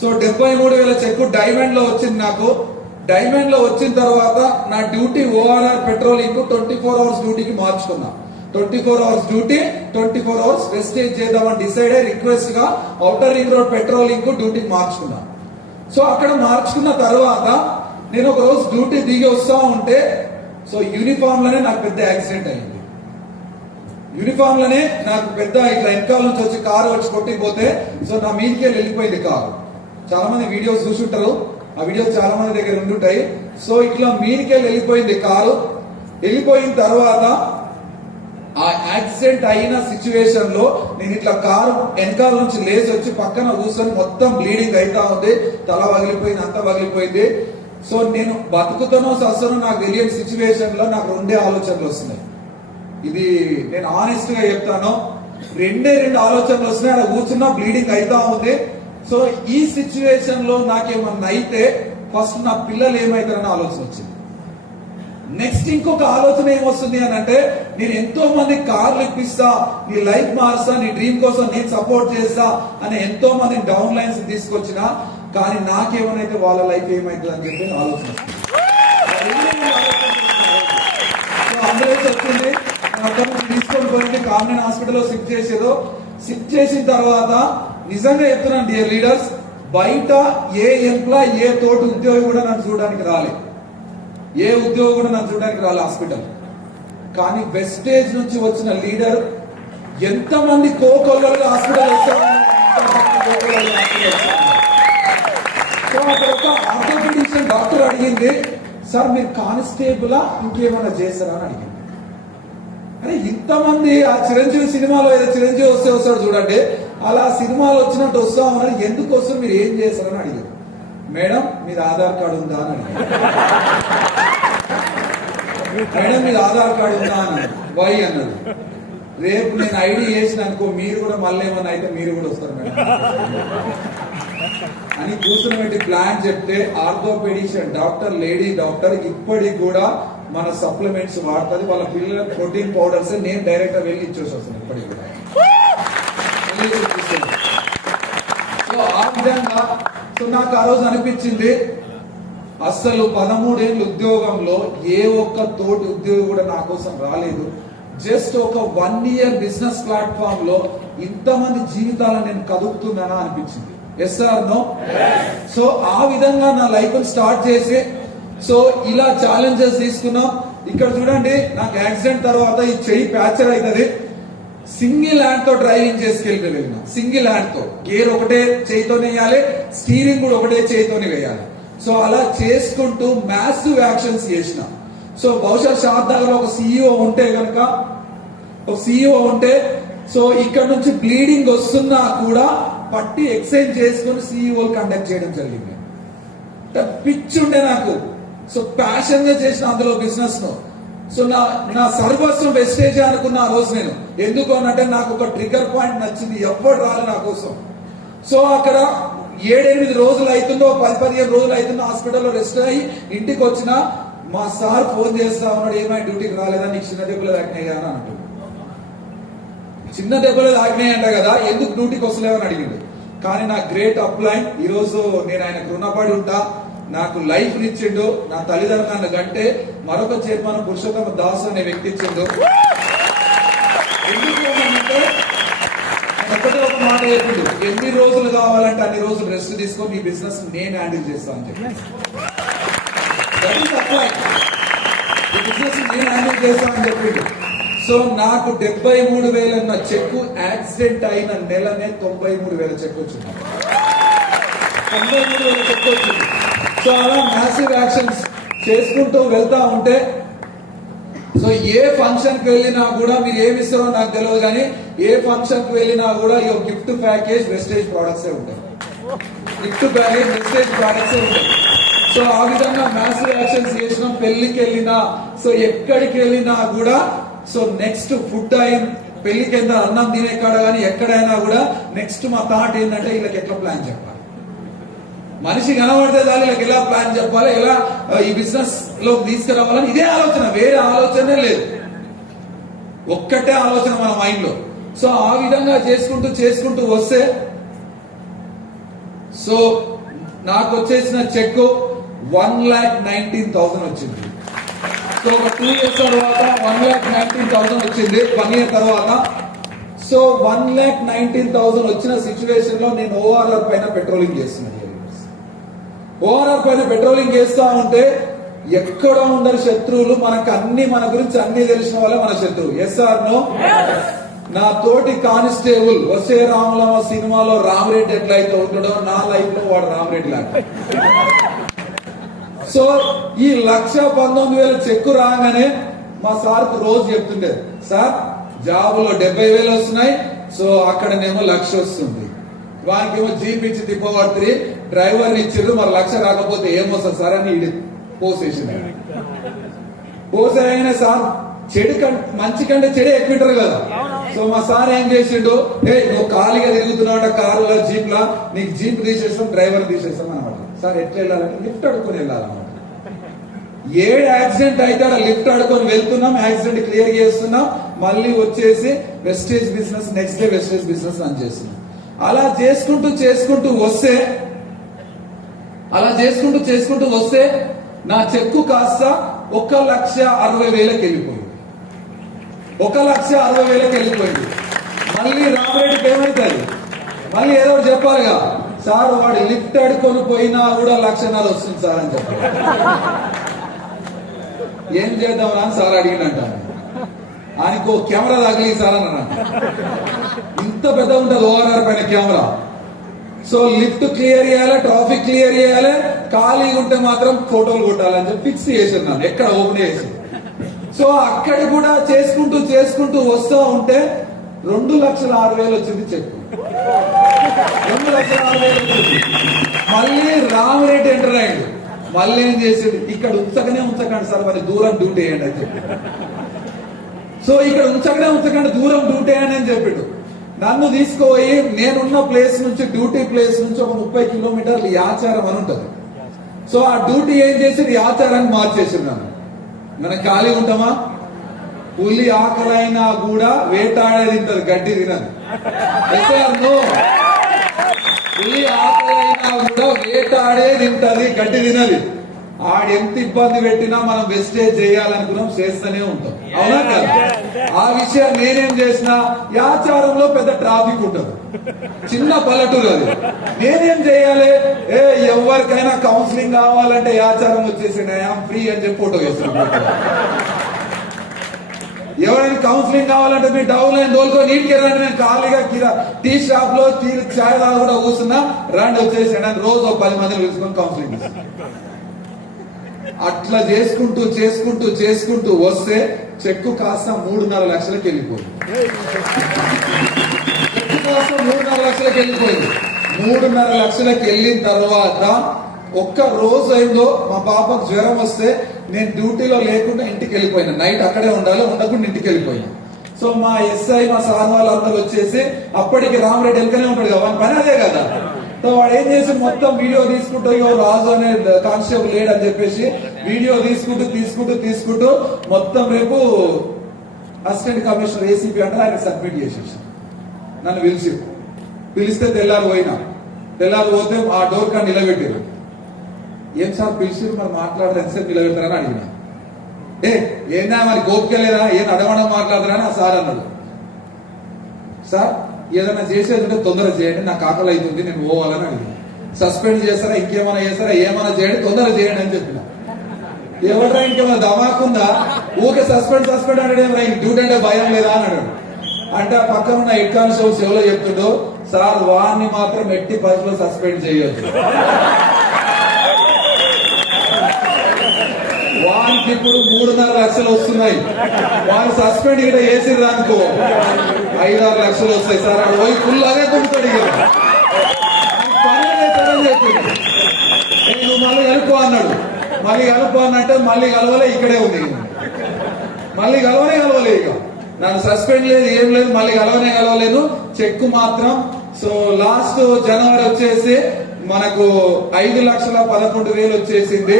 సో 73,000 చెక్ డైమండ్ లో వచ్చింది నాకు. డైమండ్ లో వచ్చిన తర్వాత నా డ్యూటీ ఓఆర్ఆర్ పెట్రోలింగ్ 24 అవర్స్ డ్యూటీకి మార్చుకున్నా. 24 అవర్స్ డ్యూటీ 24 అవర్స్ వెస్టేజ్ చేద్దామని డిసైడ్ అయ్యి రిక్వెస్ట్ గా ఔటర్ రింగ్ రోడ్ పెట్రోలింగ్ డ్యూటీకి మార్చుకున్నా. సో అక్కడ మార్చుకున్న తర్వాత నేను ఒక రోజు డ్యూటీ దిగి వస్తా ఉంటే సో యూనిఫామ్ లోనే నాకు పెద్ద యాక్సిడెంట్ అయింది. యూనిఫామ్ లోనే నాకు పెద్ద ఇట్లా వెనకాల నుంచి వచ్చి కారు వచ్చి కొట్టిపోతే సో నా మీదకి వెళ్ళిపోయింది కారు. చాలా మంది వీడియోస్ చూసుంటారు, ఆ వీడియోస్ చాలా మంది దగ్గర ఉండుంటాయి. సో ఇట్లా మీదకి వెళ్ళిపోయింది కారు. వెళ్ళిపోయిన తర్వాత ఆ యాక్సిడెంట్ అయిన సిచ్యువేషన్ లో నేను ఇట్లా కారు వెనకాల నుంచి లేచి వచ్చి పక్కన కూర్చొని మొత్తం బ్లీడింగ్ అవుతా ఉంది, తల పగిలిపోయింది, అంతా పగిలిపోయింది. సో నేను బతుకుతానో సస్తానో నాకు తెలియని సిచ్యువేషన్ లో నాకు 2 ఆలోచనలు వస్తున్నాయి. ఇది నేను ఆనెస్ట్ గా చెప్తాను, 2 ఆలోచనలు వస్తున్నాయి. అక్కడ కూర్చున్నా బ్లీడింగ్ అవుతా ఉంది. సో ఈ సిచ్యువేషన్ లో నాకేమన్నా అయితే ఫస్ట్ నా పిల్లలు ఏమైతారని ఆలోచన వచ్చింది. నెక్స్ట్ ఇంకొక ఆలోచన ఏమొస్తుంది అని అంటే నేను ఎంతో మంది కార్లు ఇప్పిస్తా, నీ లైఫ్ మారుస్తా, నీ డ్రీమ్ కోసం నేను సపోర్ట్ చేస్తా అని ఎంతో మంది డౌన్ లైన్స్ తీసుకొచ్చినా కానీ నాకేమనైతే వాళ్ళ లైఫ్ ఏమైతుంది అని చెప్పి ఆలోచన అంబులెన్స్ వచ్చింది. అక్కడ తీసుకొని పోయింది కామినేని హాస్పిటల్లో షిఫ్ట్ చేసేదో. షిఫ్ట్ చేసిన తర్వాత నిజంగా చెప్తున్నాను డియర్ లీడర్స్, బయట ఏ ఎంప్లాయ్ ఏ తోటి ఉద్యోగి కూడా నన్ను చూడడానికి రాలేదు. ఏ ఉద్యోగి కూడా నన్ను చూడడానికి రాలే హాస్పిటల్. కానీ వెస్టేజ్ నుంచి వచ్చిన లీడర్ ఎంతమంది కోకొల్లలుగా హాస్పిటల్ వచ్చారు. సో అక్కడ ఒక ఆర్థోపెడిషియన్ డాక్టర్ అడిగింది, సార్ మీరు కానిస్టేబుల్ ఇంకేమైనా చేస్తారా అని అడిగింది. అరే ఇంతమంది ఆ చిరంజీవి సినిమాలో ఏదో చిరంజీవి వస్తే వస్తాడు చూడండి, అలా సినిమాలు వచ్చినట్టు వస్తా ఉన్నారు. ఎందుకు వస్తారు, మీరు ఏం చేస్తారని అడిగారు. మేడం మీద ఆధార్ కార్డు ఉందా అని అడిగారు. మేడం మీద ఆధార్ కార్డు ఉందా అని వై అన్నది. రేపు నేను ఐడి చేసిన అనుకో, మీరు కూడా మళ్ళీ ఏమన్నా అయితే మీరు కూడా వస్తారు మేడం అని కూర్చుని ప్లాన్ చెప్తే, ఆర్థోపెడిషియన్ డాక్టర్, లేడీ డాక్టర్ ఇప్పటికి కూడా మన సప్లిమెంట్స్ వాడుతుంది. వాళ్ళ పిల్లల ప్రోటీన్ పౌడర్స్ నేను డైరెక్ట్ గా వెళ్ళి ఇచ్చేసి వస్తాను ఇప్పటికి కూడా. సో ఆ విధంగా సో నాకు ఆ రోజు అనిపించింది, అసలు 13 ఏళ్ళ ఉద్యోగంలో ఏ ఒక్క తోటి ఉద్యోగి కూడా నా కోసం రాలేదు. జస్ట్ ఒక 1 year బిజినెస్ ప్లాట్ఫామ్ లో ఇంతమంది జీవితాలను నేను కదుపుతున్నానా అనిపించింది. Yes or no? సో ఆ విధంగా నా లైఫ్ స్టార్ట్ చేసి సో ఇలా ఛాలెంజెస్ తీసుకున్నాం. ఇక్కడ చూడండి, నాకు యాక్సిడెంట్ తర్వాత ఈ చెయ్యి ప్యాచర్ అవుతుంది. సింగిల్ హ్యాండ్ తో డ్రైవింగ్ చేసుకెళ్ళిపోయినా, సింగిల్ హ్యాండ్ తో గేర్ ఒకటే చేయితోనే వేయాలి, స్టీరింగ్ కూడా ఒకటే చేయితోనే వేయాలి. సో అలా చేసుకుంటూ మ్యాసివ్ యాక్షన్స్ చేసిన. సో బహుశా షాద్నగర్ ఒక సిఇఓ ఉంటే కనుక, ఒక సిఇఓ ఉంటే సో ఇక్కడ నుంచి బ్లీడింగ్ వస్తున్నా కూడా పట్టి ఎక్సైజ్ చేసుకుని సిఇఓ కండక్ట్ చేయడం జరిగింది. పిచ్ ఉండే నాకు. సో ప్యాషన్ గా చేసిన అందులో బిజినెస్ ను. సో నా సర్వస్వం వెస్టేజ్ అనుకున్న ఆ రోజు నేను. ఎందుకు అనంటే నాకు ఒక ట్రిగర్ పాయింట్ నచ్చింది, ఎవ్వరు రాలి నా కోసం. సో అక్కడ 7-8 రోజులు అవుతుందో, 10-15 రోజులు అవుతుందో హాస్పిటల్లో రెస్ట్ అయ్యి ఇంటికి వచ్చిన మా సార్ ఫోన్ చేస్తా ఉన్నాడు, ఏమైనా డ్యూటీకి రాలేదా, నీకు చిన్న దెబ్బలు తాకినాయి కదా అని అంటాడు. చిన్న దెబ్బలు తాకినాయి అంట కదా, ఎందుకు డ్యూటీకి వస్తలేవని అడిగిండు. కానీ నా గ్రేట్ అప్లైన్, ఈ రోజు నేను ఆయనకు రుణపడి ఉంటా. నాకు లైఫ్ ఇచ్చిండు, నా తల్లిదండ్రుల కంటే మరొక చైర్మన్ పురుషోత్తమ దాస్ అనే వ్యక్తి ఇచ్చిండు. ఎందుకు అంటే ఒకటే ఒక మాట చెప్పిండు, ఎన్ని రోజులు కావాలంటే అన్ని రోజులు రెస్ట్ తీసుకొని ఈ బిజినెస్ నేను హ్యాండిల్ చేస్తాను అని చెప్పి. ఈ బిజినెస్ నేను హ్యాండిల్ చేస్తానని చెప్పిండు. సో నాకు 73,000 అన్న చెక్కు యాక్సిడెంట్ అయిన నెలనే 93,000 చెక్ వచ్చింది. 93,000 చెక్ వచ్చింది. సో అలా మ్యాసివ్ యాక్షన్స్ చేసుకుంటూ వెళ్తా ఉంటే, సో ఏ ఫంక్షన్ కి వెళ్ళినా కూడా మీరు ఏమి ఇస్తారో నాకు తెలియదు, కానీ ఏ ఫంక్షన్ కి వెళ్ళినా కూడా ఈ గిఫ్ట్ ప్యాకేజ్ వెస్టేజ్ ప్రొడక్ట్స్ ఉంటాయి. గిఫ్ట్ ప్యాకేజ్ వెస్టేజ్ ప్రొడక్ట్స్ ఉంటాయి. సో ఆ విధంగా మ్యాసివ్ యాక్షన్స్ చేసినాం. పెళ్లికి వెళ్ళినా, సో ఎక్కడికి వెళ్ళినా కూడా సో నెక్స్ట్ ఫుడ్ అయిన పెళ్లికి వెళ్ళిన అన్నం తినే కాడ కానీ ఎక్కడైనా కూడా నెక్స్ట్ మా థాట్ ఏంటంటే వీళ్ళకి ఎట్లా ప్లాన్ చెప్పాలి, మనిషి కనబడితే దాని వీళ్ళకి ఎలా ప్లాన్ చెప్పాలి, ఎలా ఈ బిజినెస్ లో తీసుకురావాలని ఇదే ఆలోచన, వేరే ఆలోచనే లేదు, ఒక్కటే ఆలోచన మన మైండ్ లో. సో ఆ విధంగా చేసుకుంటూ వస్తే సో నాకు వచ్చేసిన చెక్ 1,19,000 వచ్చింది. సో ఒక 2 years తర్వాత 1,19,000 వచ్చింది. 1 year తర్వాత సో 1,19,000 వచ్చిన సిచ్యువేషన్ లో నేను ఓఆర్ఆర్ పైన పెట్రోలింగ్ చేస్తున్నాను. ఓఆర్ఆర్ పైన పెట్రోలింగ్ చేస్తా ఉంటే ఎక్కడ ఉండరు శత్రువులు, మనకు అన్ని మన గురించి అన్ని తెలిసిన వాళ్ళే మన శత్రువు. Yes or no? నా తోటి కానిస్టేబుల్ వసే రాములమ్మ సినిమాలో రామరెడ్డి ఎట్లయితే ఉంటాడో నా లైఫ్ లో వాడు రామరెడ్డి లాగా. సో ఈ 1,19,000 చెక్కు రాగానే మా సార్ రోజు చెప్తుండే, సార్ జాబులో 70,000 వస్తున్నాయి, సో అక్కడనేమో 1,00,000 వస్తుంది, వానికేమో జీప్ ఇచ్చి తిప్పబడుతుంది, డ్రైవర్ని ఇచ్చారు, మరి 1,00,000 రాకపోతే ఏమొస్తుంది సార్ అని పోసేసింది. పోసేయగానే సార్ చెడు మంచి కంటే చెడే ఎక్కుంటారు కదా. సో మా సార్ ఏం చేసిండు, నువ్వు ఖాళీగా తిరుగుతున్నావు కారులో జీప్ లా, నీకు జీప్ తీసేస్తాం, డ్రైవర్ తీసేస్తాం అనమాట. సార్ ఎట్లా వెళ్ళాలంటే లిఫ్ట్ అడుకొని వెళ్ళాలన్నమాట. 7 యాక్సిడెంట్ అయితే లిఫ్ట్ అడుకొని వెళ్తున్నాం, యాక్సిడెంట్ క్లియర్ చేస్తున్నాం, మళ్ళీ వచ్చేసి wastage business next day wastage business run చేస్తున్నాం. అలా చేసుకుంటూ వస్తే నా చెక్కు కాస్త 1,60,000 వెళ్ళిపోయింది. 1,60,000 వెళ్ళిపోయింది. మళ్ళీ రామరెడ్డికి ఏమైతుంది, మళ్ళీ ఏదో ఒకటి చెప్పాలిగా, సార్ వాడు లిఫ్ట్ అడుకొని పోయినా కూడా 1,00,000 వస్తుంది సార్ అని చెప్పారు. ఏం చేద్దాం అని సార్ అడిగినట్ట, ఆయనకు కెమెరా తగిలి సార్ అన్న, ఇంత పెద్ద ఉంటుంది ఓఆర్ఆర్ పైన కెమెరా. సో లిఫ్ట్ క్లియర్ చేయాలి, ట్రాఫిక్ క్లియర్ చేయాలి, ఖాళీగా ఉంటే మాత్రం ఫోటోలు కొట్టాలని చెప్పి ఫిక్స్ చేసాను, నన్ను ఎక్కడ ఓపెన్ చేసి సో అక్కడ కూడా చేసుకుంటూ చేసుకుంటూ వస్తూ ఉంటే 2,06,000 వచ్చింది చెక్. 2,06,000 వచ్చింది. మళ్ళీ రామిరెడ్డి ఎంటర్ అయ్యాడు. మళ్ళీ ఏం చేసాడు, ఇక్కడ ఉంచకండి సార్, మరి దూరం డ్యూటీ వేయండి అని చెప్పి. సో ఇక్కడ ఉంచకండి దూరం డ్యూటీ వేయండి అని చెప్పాడు. నన్ను తీసుకుపోయి నేనున్న ప్లేస్ నుంచి డ్యూటీ ప్లేస్ నుంచి ఒక 30 కిలోమీటర్లు యాచారం అని ఉంటది. సో ఆ డ్యూటీ ఏం చేసి యాచారాన్ని మార్చేసింది. నన్ను మనం ఖాళీ ఉంటామా? పులి ఆకలైనా కూడా వేటాడే తింటది, గడ్డి తినదు. పులి ఆకలైనా కూడా వేటాడే తింటది, గడ్డి తినది. ఆడెంత ఇబ్బంది పెట్టినా మనం వెస్టేజ్ చేయాలనుకున్నాం, చేస్తూనే ఉంటాం. అవునా కదా? ఆ విషయం నేనేం చేసినా, యాచారంలో పెద్ద ట్రాఫిక్ ఉంటుంది, చిన్న పల్లెటూరు అది. నేనేం చేయాలి, ఎవరికైనా కౌన్సిలింగ్ కావాలంటే యాచారం వచ్చేసి ఐఎమ్ ఫ్రీ అని చెప్పి ఫోటో వేస్తున్నాం. ఎవరైనా కౌన్సిలింగ్ కావాలంటే మీరు డౌన్ లైన్ తోలుకొని నీటికి రండి, నేను ఖాళీగా టీ షాప్ లో చాయ్ తాగా కూడా కూర్చున్నా, రండి వచ్చేసి రోజు 10 మందిని పిలుచుకొని కౌన్సిలింగ్. అట్లా చేసుకుంటూ చేసుకుంటూ చేసుకుంటూ వస్తే చెక్కు కాస్త 3.5 లక్షలకు వెళ్ళిపోయింది. చెక్కు కాస్త 3.5 లక్షలకు వెళ్ళిపోయింది. 3.5 లక్షలకు వెళ్ళిన తర్వాత ఒక్క రోజు అయిందో మా పాపకు జ్వరం వస్తే నేను డ్యూటీలో లేకుండా ఇంటికి వెళ్ళిపోయినా. నైట్ అక్కడే ఉండాలి, ఉండకుండా ఇంటికి వెళ్ళిపోయినా. సో మా ఎస్ఐ మా సార్ వాళ్ళందరూ వచ్చేసి, అప్పటికి రామరెడ్డి వెళ్తూనే ఉంటాడు కదా, పని అదే కదా. సో వాడు ఏం చేసి మొత్తం వీడియో తీసుకుంటూ, రాజు అనే కానిస్టేబుల్ లేడని చెప్పేసి వీడియో తీసుకుంటూ మొత్తం రేపు అసిస్టెంట్ కమిషనర్ ఏసీపీ అంటే ఆయన సబ్మిట్ చేసేసి నన్ను పిలిస్తే తెల్లారు పోతే ఆ డోర్ కాడ నిలబెట్టారు. ఏం సార్ పిలిచిరు, మరి మాట్లాడరు, ఎంతసేపు నిలబెడతారని అడిగిన. ఏందా మరి గోపిక లేదా, ఏం అడగడం మాట్లాడతారా అని ఆ సార్ అన్నాడు. సార్ ఏదైనా చేసేది ఉంటే తొందర చేయండి, నాకు ఆకలి అవుతుంది, నేను పోవాలని అడిగిన. సస్పెండ్ చేస్తారా, ఇంకేమైనా చేస్తారా, ఏమైనా చేయండి, తొందర చేయండి అని చెప్పిన. ఎవడరా ఇంకేమైనా ధమాకుందా, ఊకే సస్పెండ్ అంటే డ్యూటీ అంటే భయం లేదా అని అన్నాడు. అంటే ఆ పక్కన ఉన్న హెడ్ కానిస్టేబుల్స్ ఎవరో చెప్తుండో, సార్ వాడిని మాత్రం ఎట్టి పరిస్థితుల్లో సస్పెండ్ చేయొచ్చు, వానికి ఇప్పుడు 3.5 లక్షలు వస్తున్నాయి, వాడిని సస్పెండ్ ఇక్కడ వేసిర్రు అనుకో 5-6 లక్షలు వస్తాయి సార్. ఆడు పోయి ఫుల్ అదే కొడుతాడు. పని చేస్తారని చెప్పింది. నువ్వు మళ్ళీ కలుపు అన్నాడు. మళ్ళీ కలుపు అన్నట్టు మళ్ళీ కలవలే, ఇక్కడే ఉంది. మళ్ళీ కలవలే ఇక నన్ను సస్పెండ్ లేదు, ఏం లేదు, మళ్ళీ కలవలేదు. చెక్కు మాత్రం సో లాస్ట్ జనవరి వచ్చేసి మనకు 5,11,000 వచ్చేసింది.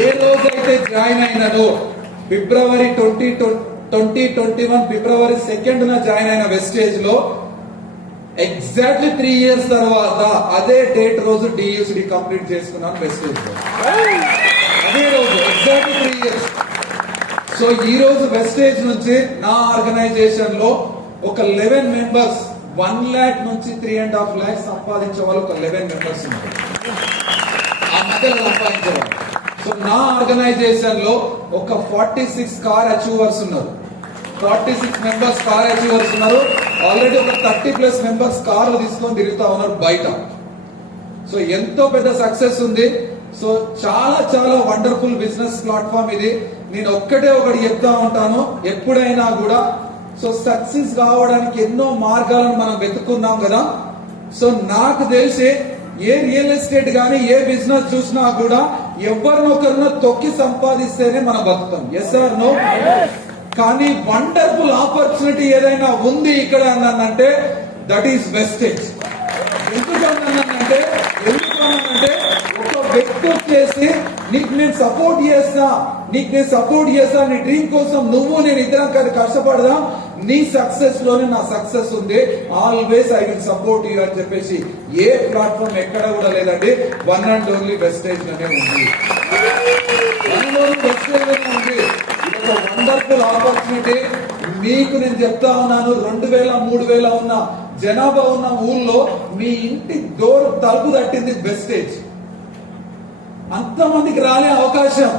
ఏ రోజైతే జాయిన్ అయినదో ఫిబ్రవరి 2021 ఫిబ్రవరి 2న జాయిన్ అయిన వెస్టేజ్ లో ఎగ్జాక్ట్లీ 3 years తర్వాత అదే డేట్ రోజు డియూసిడి కంప్లీట్ చేసుకున్నాను వెస్టేజ్ లో. అదే రోజు ఎగ్జాక్ట్లీ 3 years. సో ఈ రోజు వెస్టేజ్ నుంచి నా ఆర్గనైజేషన్ లో ఒక 11 మెంబర్స్ 1 lakh నుంచి 3.5 lakhs సంపాదించే వాళ్ళు ఒక 11 మెంబర్స్ ఉన్నారు. ఆ మధ్యలో సంపాదించేవాళ్ళు. సో నా ఆర్గనైజేషన్ లో ఒక 46 కార్ అచీవర్స్ ఉన్నారు. 46 మెంబర్స్ కార్ అచీవర్స్ ఉన్నారు. ఆల్రెడీ ఒక 30+ మెంబర్స్ కార్లు తీసుకొని తిరుగుతా ఉన్నారు బయట. సో ఎంతో పెద్ద సక్సెస్ ఉంది. సో చాలా చాలా వండర్ఫుల్ బిజినెస్ ప్లాట్ఫామ్ ఇది. నేను ఒకటి చెప్తా ఉంటాను, ఎప్పుడైనా కూడా సో సక్సెస్ కావడానికి ఎన్నో మార్గాలను మనం వెతుకున్నాం కదా. సో నాకు తెలిసి ఏ రియల్ ఎస్టేట్ గానీ ఏ బిజినెస్ చూసినా కూడా ఎవరినొకరినో తొక్కి సంపాదిస్తేనే మనం బతుకుతాం. Yes or no? కానీ వండర్ఫుల్ ఆపర్చునిటీ ఏదైనా ఉంది ఇక్కడ అన్నానంటే దట్ ఈస్ వెస్టేజ్. ఎందుకన్నానంటే ఒక వ్యక్తి వచ్చేసి నీకు నేను సపోర్ట్ చేస్తా, నీ డ్రీమ్ కోసం నువ్వు నేను ఇద్దరం కష్టపడదాం, నీ సక్సెస్ లోనే నా సక్సెస్ ఉంది, always I will support you అని చెప్పేసి ఏ ప్లాట్ఫామ్ ఎక్కడ కూడా లేదండి. వన్ అండ్ ఓన్లీ వెస్టేజ్ లోనే ఉంది. Wonderful opportunity. మీకు నేను చెప్తా ఉన్నాను, 2,000-3,000 ఉన్న జనాభా ఉన్న ఊళ్ళో మీ ఇంటి డోర్ తలుపు తట్టింది వెస్టేజ్. అంతమందికి రాలే అవకాశం,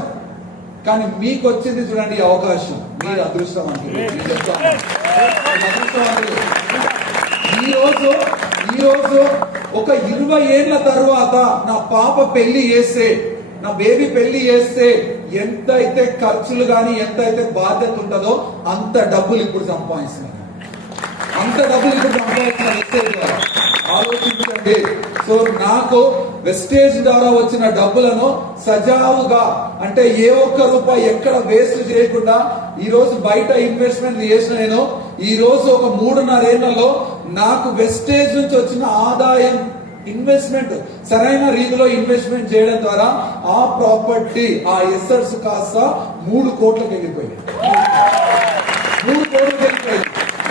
కానీ మీకు వచ్చింది చూడండి ఈ అవకాశం. మీరు అదృష్టవంతులు. ఈ రోజు ఒక 20 ఏళ్ల తర్వాత నా పాప పెళ్లి చేస్తే నా బేబీ పెళ్లి చేస్తే ఎంత అయితే ఖర్చులు గాని ఎంత అయితే బాధ్యత ఉంటుందో అంత డబ్బులు ఇప్పుడు సంపాదిస్తున్నాను, అంత డబ్బులు ఇప్పుడు సంపాదిస్తున్న వెస్టేజ్ ద్వారా. ఆలోచించండి. సో నాకు వెస్టేజ్ ద్వారా వచ్చిన డబ్బులను సజావుగా, అంటే ఏ ఒక్క రూపాయి ఎక్కడ వేస్ట్ చేయకుండా ఈ రోజు బయట ఇన్వెస్ట్మెంట్ చేసిన నేను ఈ రోజు ఒక 3.5 ఏళ్లలో నాకు వెస్టేజ్ నుంచి వచ్చిన ఆదాయం ఇన్వెస్ట్మెంట్ సరైన రీతిలో ఇన్వెస్ట్మెంట్ చేయడం ద్వారా ఆ ప్రాపర్టీ ఆ ఎసెట్స్ కాస్త 3 కోట్లకు వెళ్ళిపోయింది. 3 కోట్లకు వెళ్ళిపోయింది.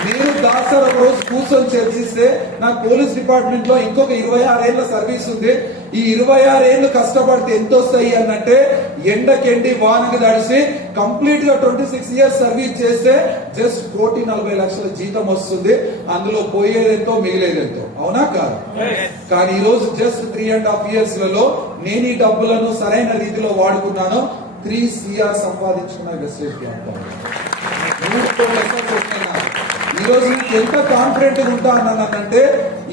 నేను దాసర్ ఒక రోజు కూర్చొని చర్చిస్తే నాకు పోలీస్ డిపార్ట్మెంట్ లో ఇంకొక 26 ఏళ్ల సర్వీస్ ఉంది. ఈ 26 ఏళ్లు కష్టపడితే ఎంత వస్తాయి అనంటే ఎండకెండి వానకి తడిసి కంప్లీట్ గా 26 ఇయర్స్ సర్వీస్ చేస్తే జస్ట్ 1,40,00,000 జీతం వస్తుంది. అందులో పోయేదెంతో మిగిలేదెంతో, అవునా కాదు? కానీ ఈ రోజు జస్ట్ 3.5 ఇయర్స్ లలో నేను ఈ డబ్బులను సరైన రీతిలో వాడుకున్నాను. 3 CR సంపాదించుకున్న వెస్టేజ్ బ్యాంక్. ఈ రోజు నాకు ఎంత కాన్ఫిడెంట్ గా ఉంటా అన్నానంటే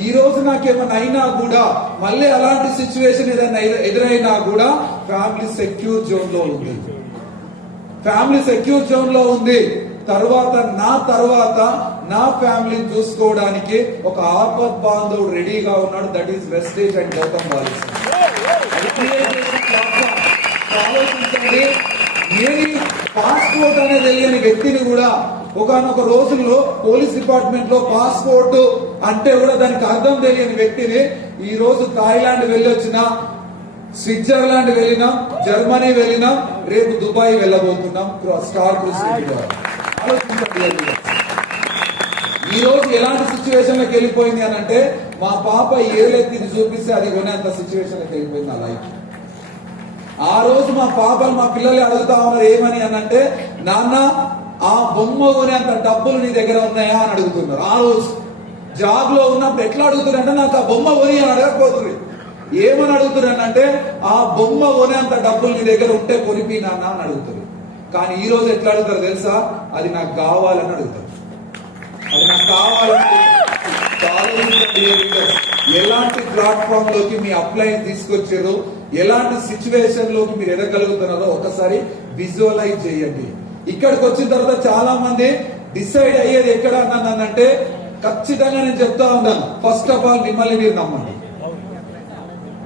ఈ రోజు నాకేమన్నా అయినా కూడా మళ్ళీ అలాంటి సిచ్యువేషన్ ఏదైనా ఎదురైనా కూడా ఫ్యామిలీ సెక్యూర్ జోన్ లో ఉంది, ఫ్యామిలీ సెక్యూర్ జోన్ లో ఉంది. తర్వాత నా ఫ్యామిలీని చూసుకోవడానికి ఒక ఆపద్ బాంధవుడు రెడీగా ఉన్నాడు. That is wastage and Gautam బాలిస్. ఆలోచించండి. నేను పాస్పోర్ట్ అనేది తెలియని వ్యక్తిని కూడా ఒకనొక రోజుల్లో పోలీస్ డిపార్ట్మెంట్ లో పాస్పోర్ట్ అంటే కూడా దానికి అర్థం తెలియని వ్యక్తిని ఈ రోజు థాయిలాండ్ వెళ్ళొచ్చినా, స్విట్జర్లాండ్ వెళ్ళినా, జర్మనీ వెళ్ళినా, రేపు దుబాయ్ వెళ్ళబోతున్నాం స్టార్ క్రూజ్ ద్వారా. ఆలోచించండి. ఈ రోజు ఎలాంటి సిచ్యువేషన్ లకు వెళ్ళిపోయింది అని అంటే మా పాప ఏలెత్తిని చూపిస్తే అది కొనేంత సిచ్యువేషన్ లకు వెళ్ళిపోయింది నా లైఫ్. ఆ రోజు మా పాపలు మా పిల్లలు అడుగుతా ఉన్నారు ఏమని అనంటే, నాన్న ఆ బొమ్మ కొనేంత డబ్బులు నీ దగ్గర ఉన్నాయా అని అడుగుతున్నారు. ఆ రోజు జాబ్ లో ఉన్నప్పుడు ఎట్లా అడుగుతున్నారంటే నాకు ఆ బొమ్మ కొని అని అడగకపోతుంది. ఏమని అడుగుతున్నానంటే ఆ బొమ్మ కొనేంత డబ్బులు నీ దగ్గర ఉంటే కొనిపి నాన్న అని అడుగుతుంది. కానీ ఈ రోజు ఎట్లా అడుగుతారు తెలుసా? అది నాకు కావాలని అడుగుతారు, అది నాకు కావాలని. ఎలాంటి ప్లాట్ఫామ్ లోకి మీ అప్లై తీసుకొచ్చారు, ఎలాంటి సిచ్యువేషన్ లోకి మీరు ఎదగలుగుతున్నారో ఒకసారి విజువలైజ్ చేయండి. ఇక్కడికి వచ్చిన తర్వాత చాలా మంది డిసైడ్ అయ్యేది ఎక్కడ అన్నానంటే ఖచ్చితంగా నేను చెప్తా ఉన్నాను, ఫస్ట్ ఆఫ్ ఆల్ మిమ్మల్ని మీరు నమ్మండి.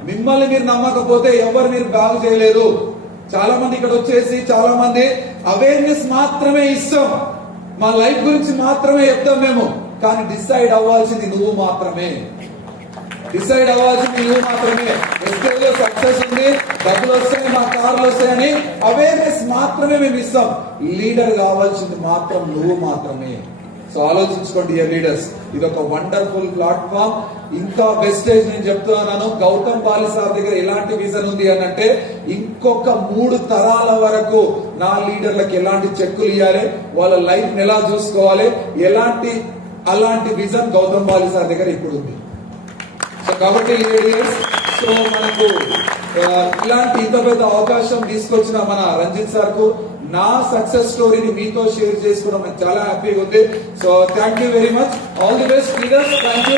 మిమ్మల్ని మీరు నమ్మకపోతే ఎవరు మీరు బాగు చేయలేరు. చాలా మంది ఇక్కడ వచ్చేసి చాలా మంది అవేర్నెస్ మాత్రమే ఇస్తాం, మా లైఫ్ గురించి మాత్రమే చెప్తాం మేము. కానీ డిసైడ్ అవ్వాల్సింది నువ్వు మాత్రమే. డిసైడ్ అవ్వాల్సింది నువ్వు మాత్రమే. వెస్టేజ్ లో సక్సెస్ ఉంది, డబ్బులు వస్తాయి, మా కార్లు వస్తాయని అవేర్నెస్ మాత్రమే మేము ఇస్తాం. లీడర్ కావాల్సింది మాత్రం నువ్వు మాత్రమే. సో ఆలోచించుకోండి డియర్ లీడర్స్, ఇది ఒక వండర్ఫుల్ ప్లాట్ఫామ్. ఇంకా వెస్టేజ్ నేను చెప్తున్నాను, గౌతమ్ బాలి సార్ దగ్గర ఎలాంటి విజన్ ఉంది అని అంటే ఇంకొక 3 తరాల వరకు నా లీడర్లకు ఎలాంటి చెక్కులు ఇవ్వాలి, వాళ్ళ లైఫ్ ని ఎలా చూసుకోవాలి, అలాంటి విజన్ గౌతమ్ బాలి సార్ దగ్గర ఇప్పుడు ఉంది. సో కాబట్టి లీడర్స్, సో మనకు ఇలాంటి ఇంత పెద్ద అవకాశం తీసుకొచ్చిన మన రంజిత్ సార్ కు నా సక్సెస్ స్టోరీని మీతో షేర్ చేసుకోవడం నాకు చాలా హ్యాపీగా ఉంది. So thank you very much. All the best leaders. Thank you.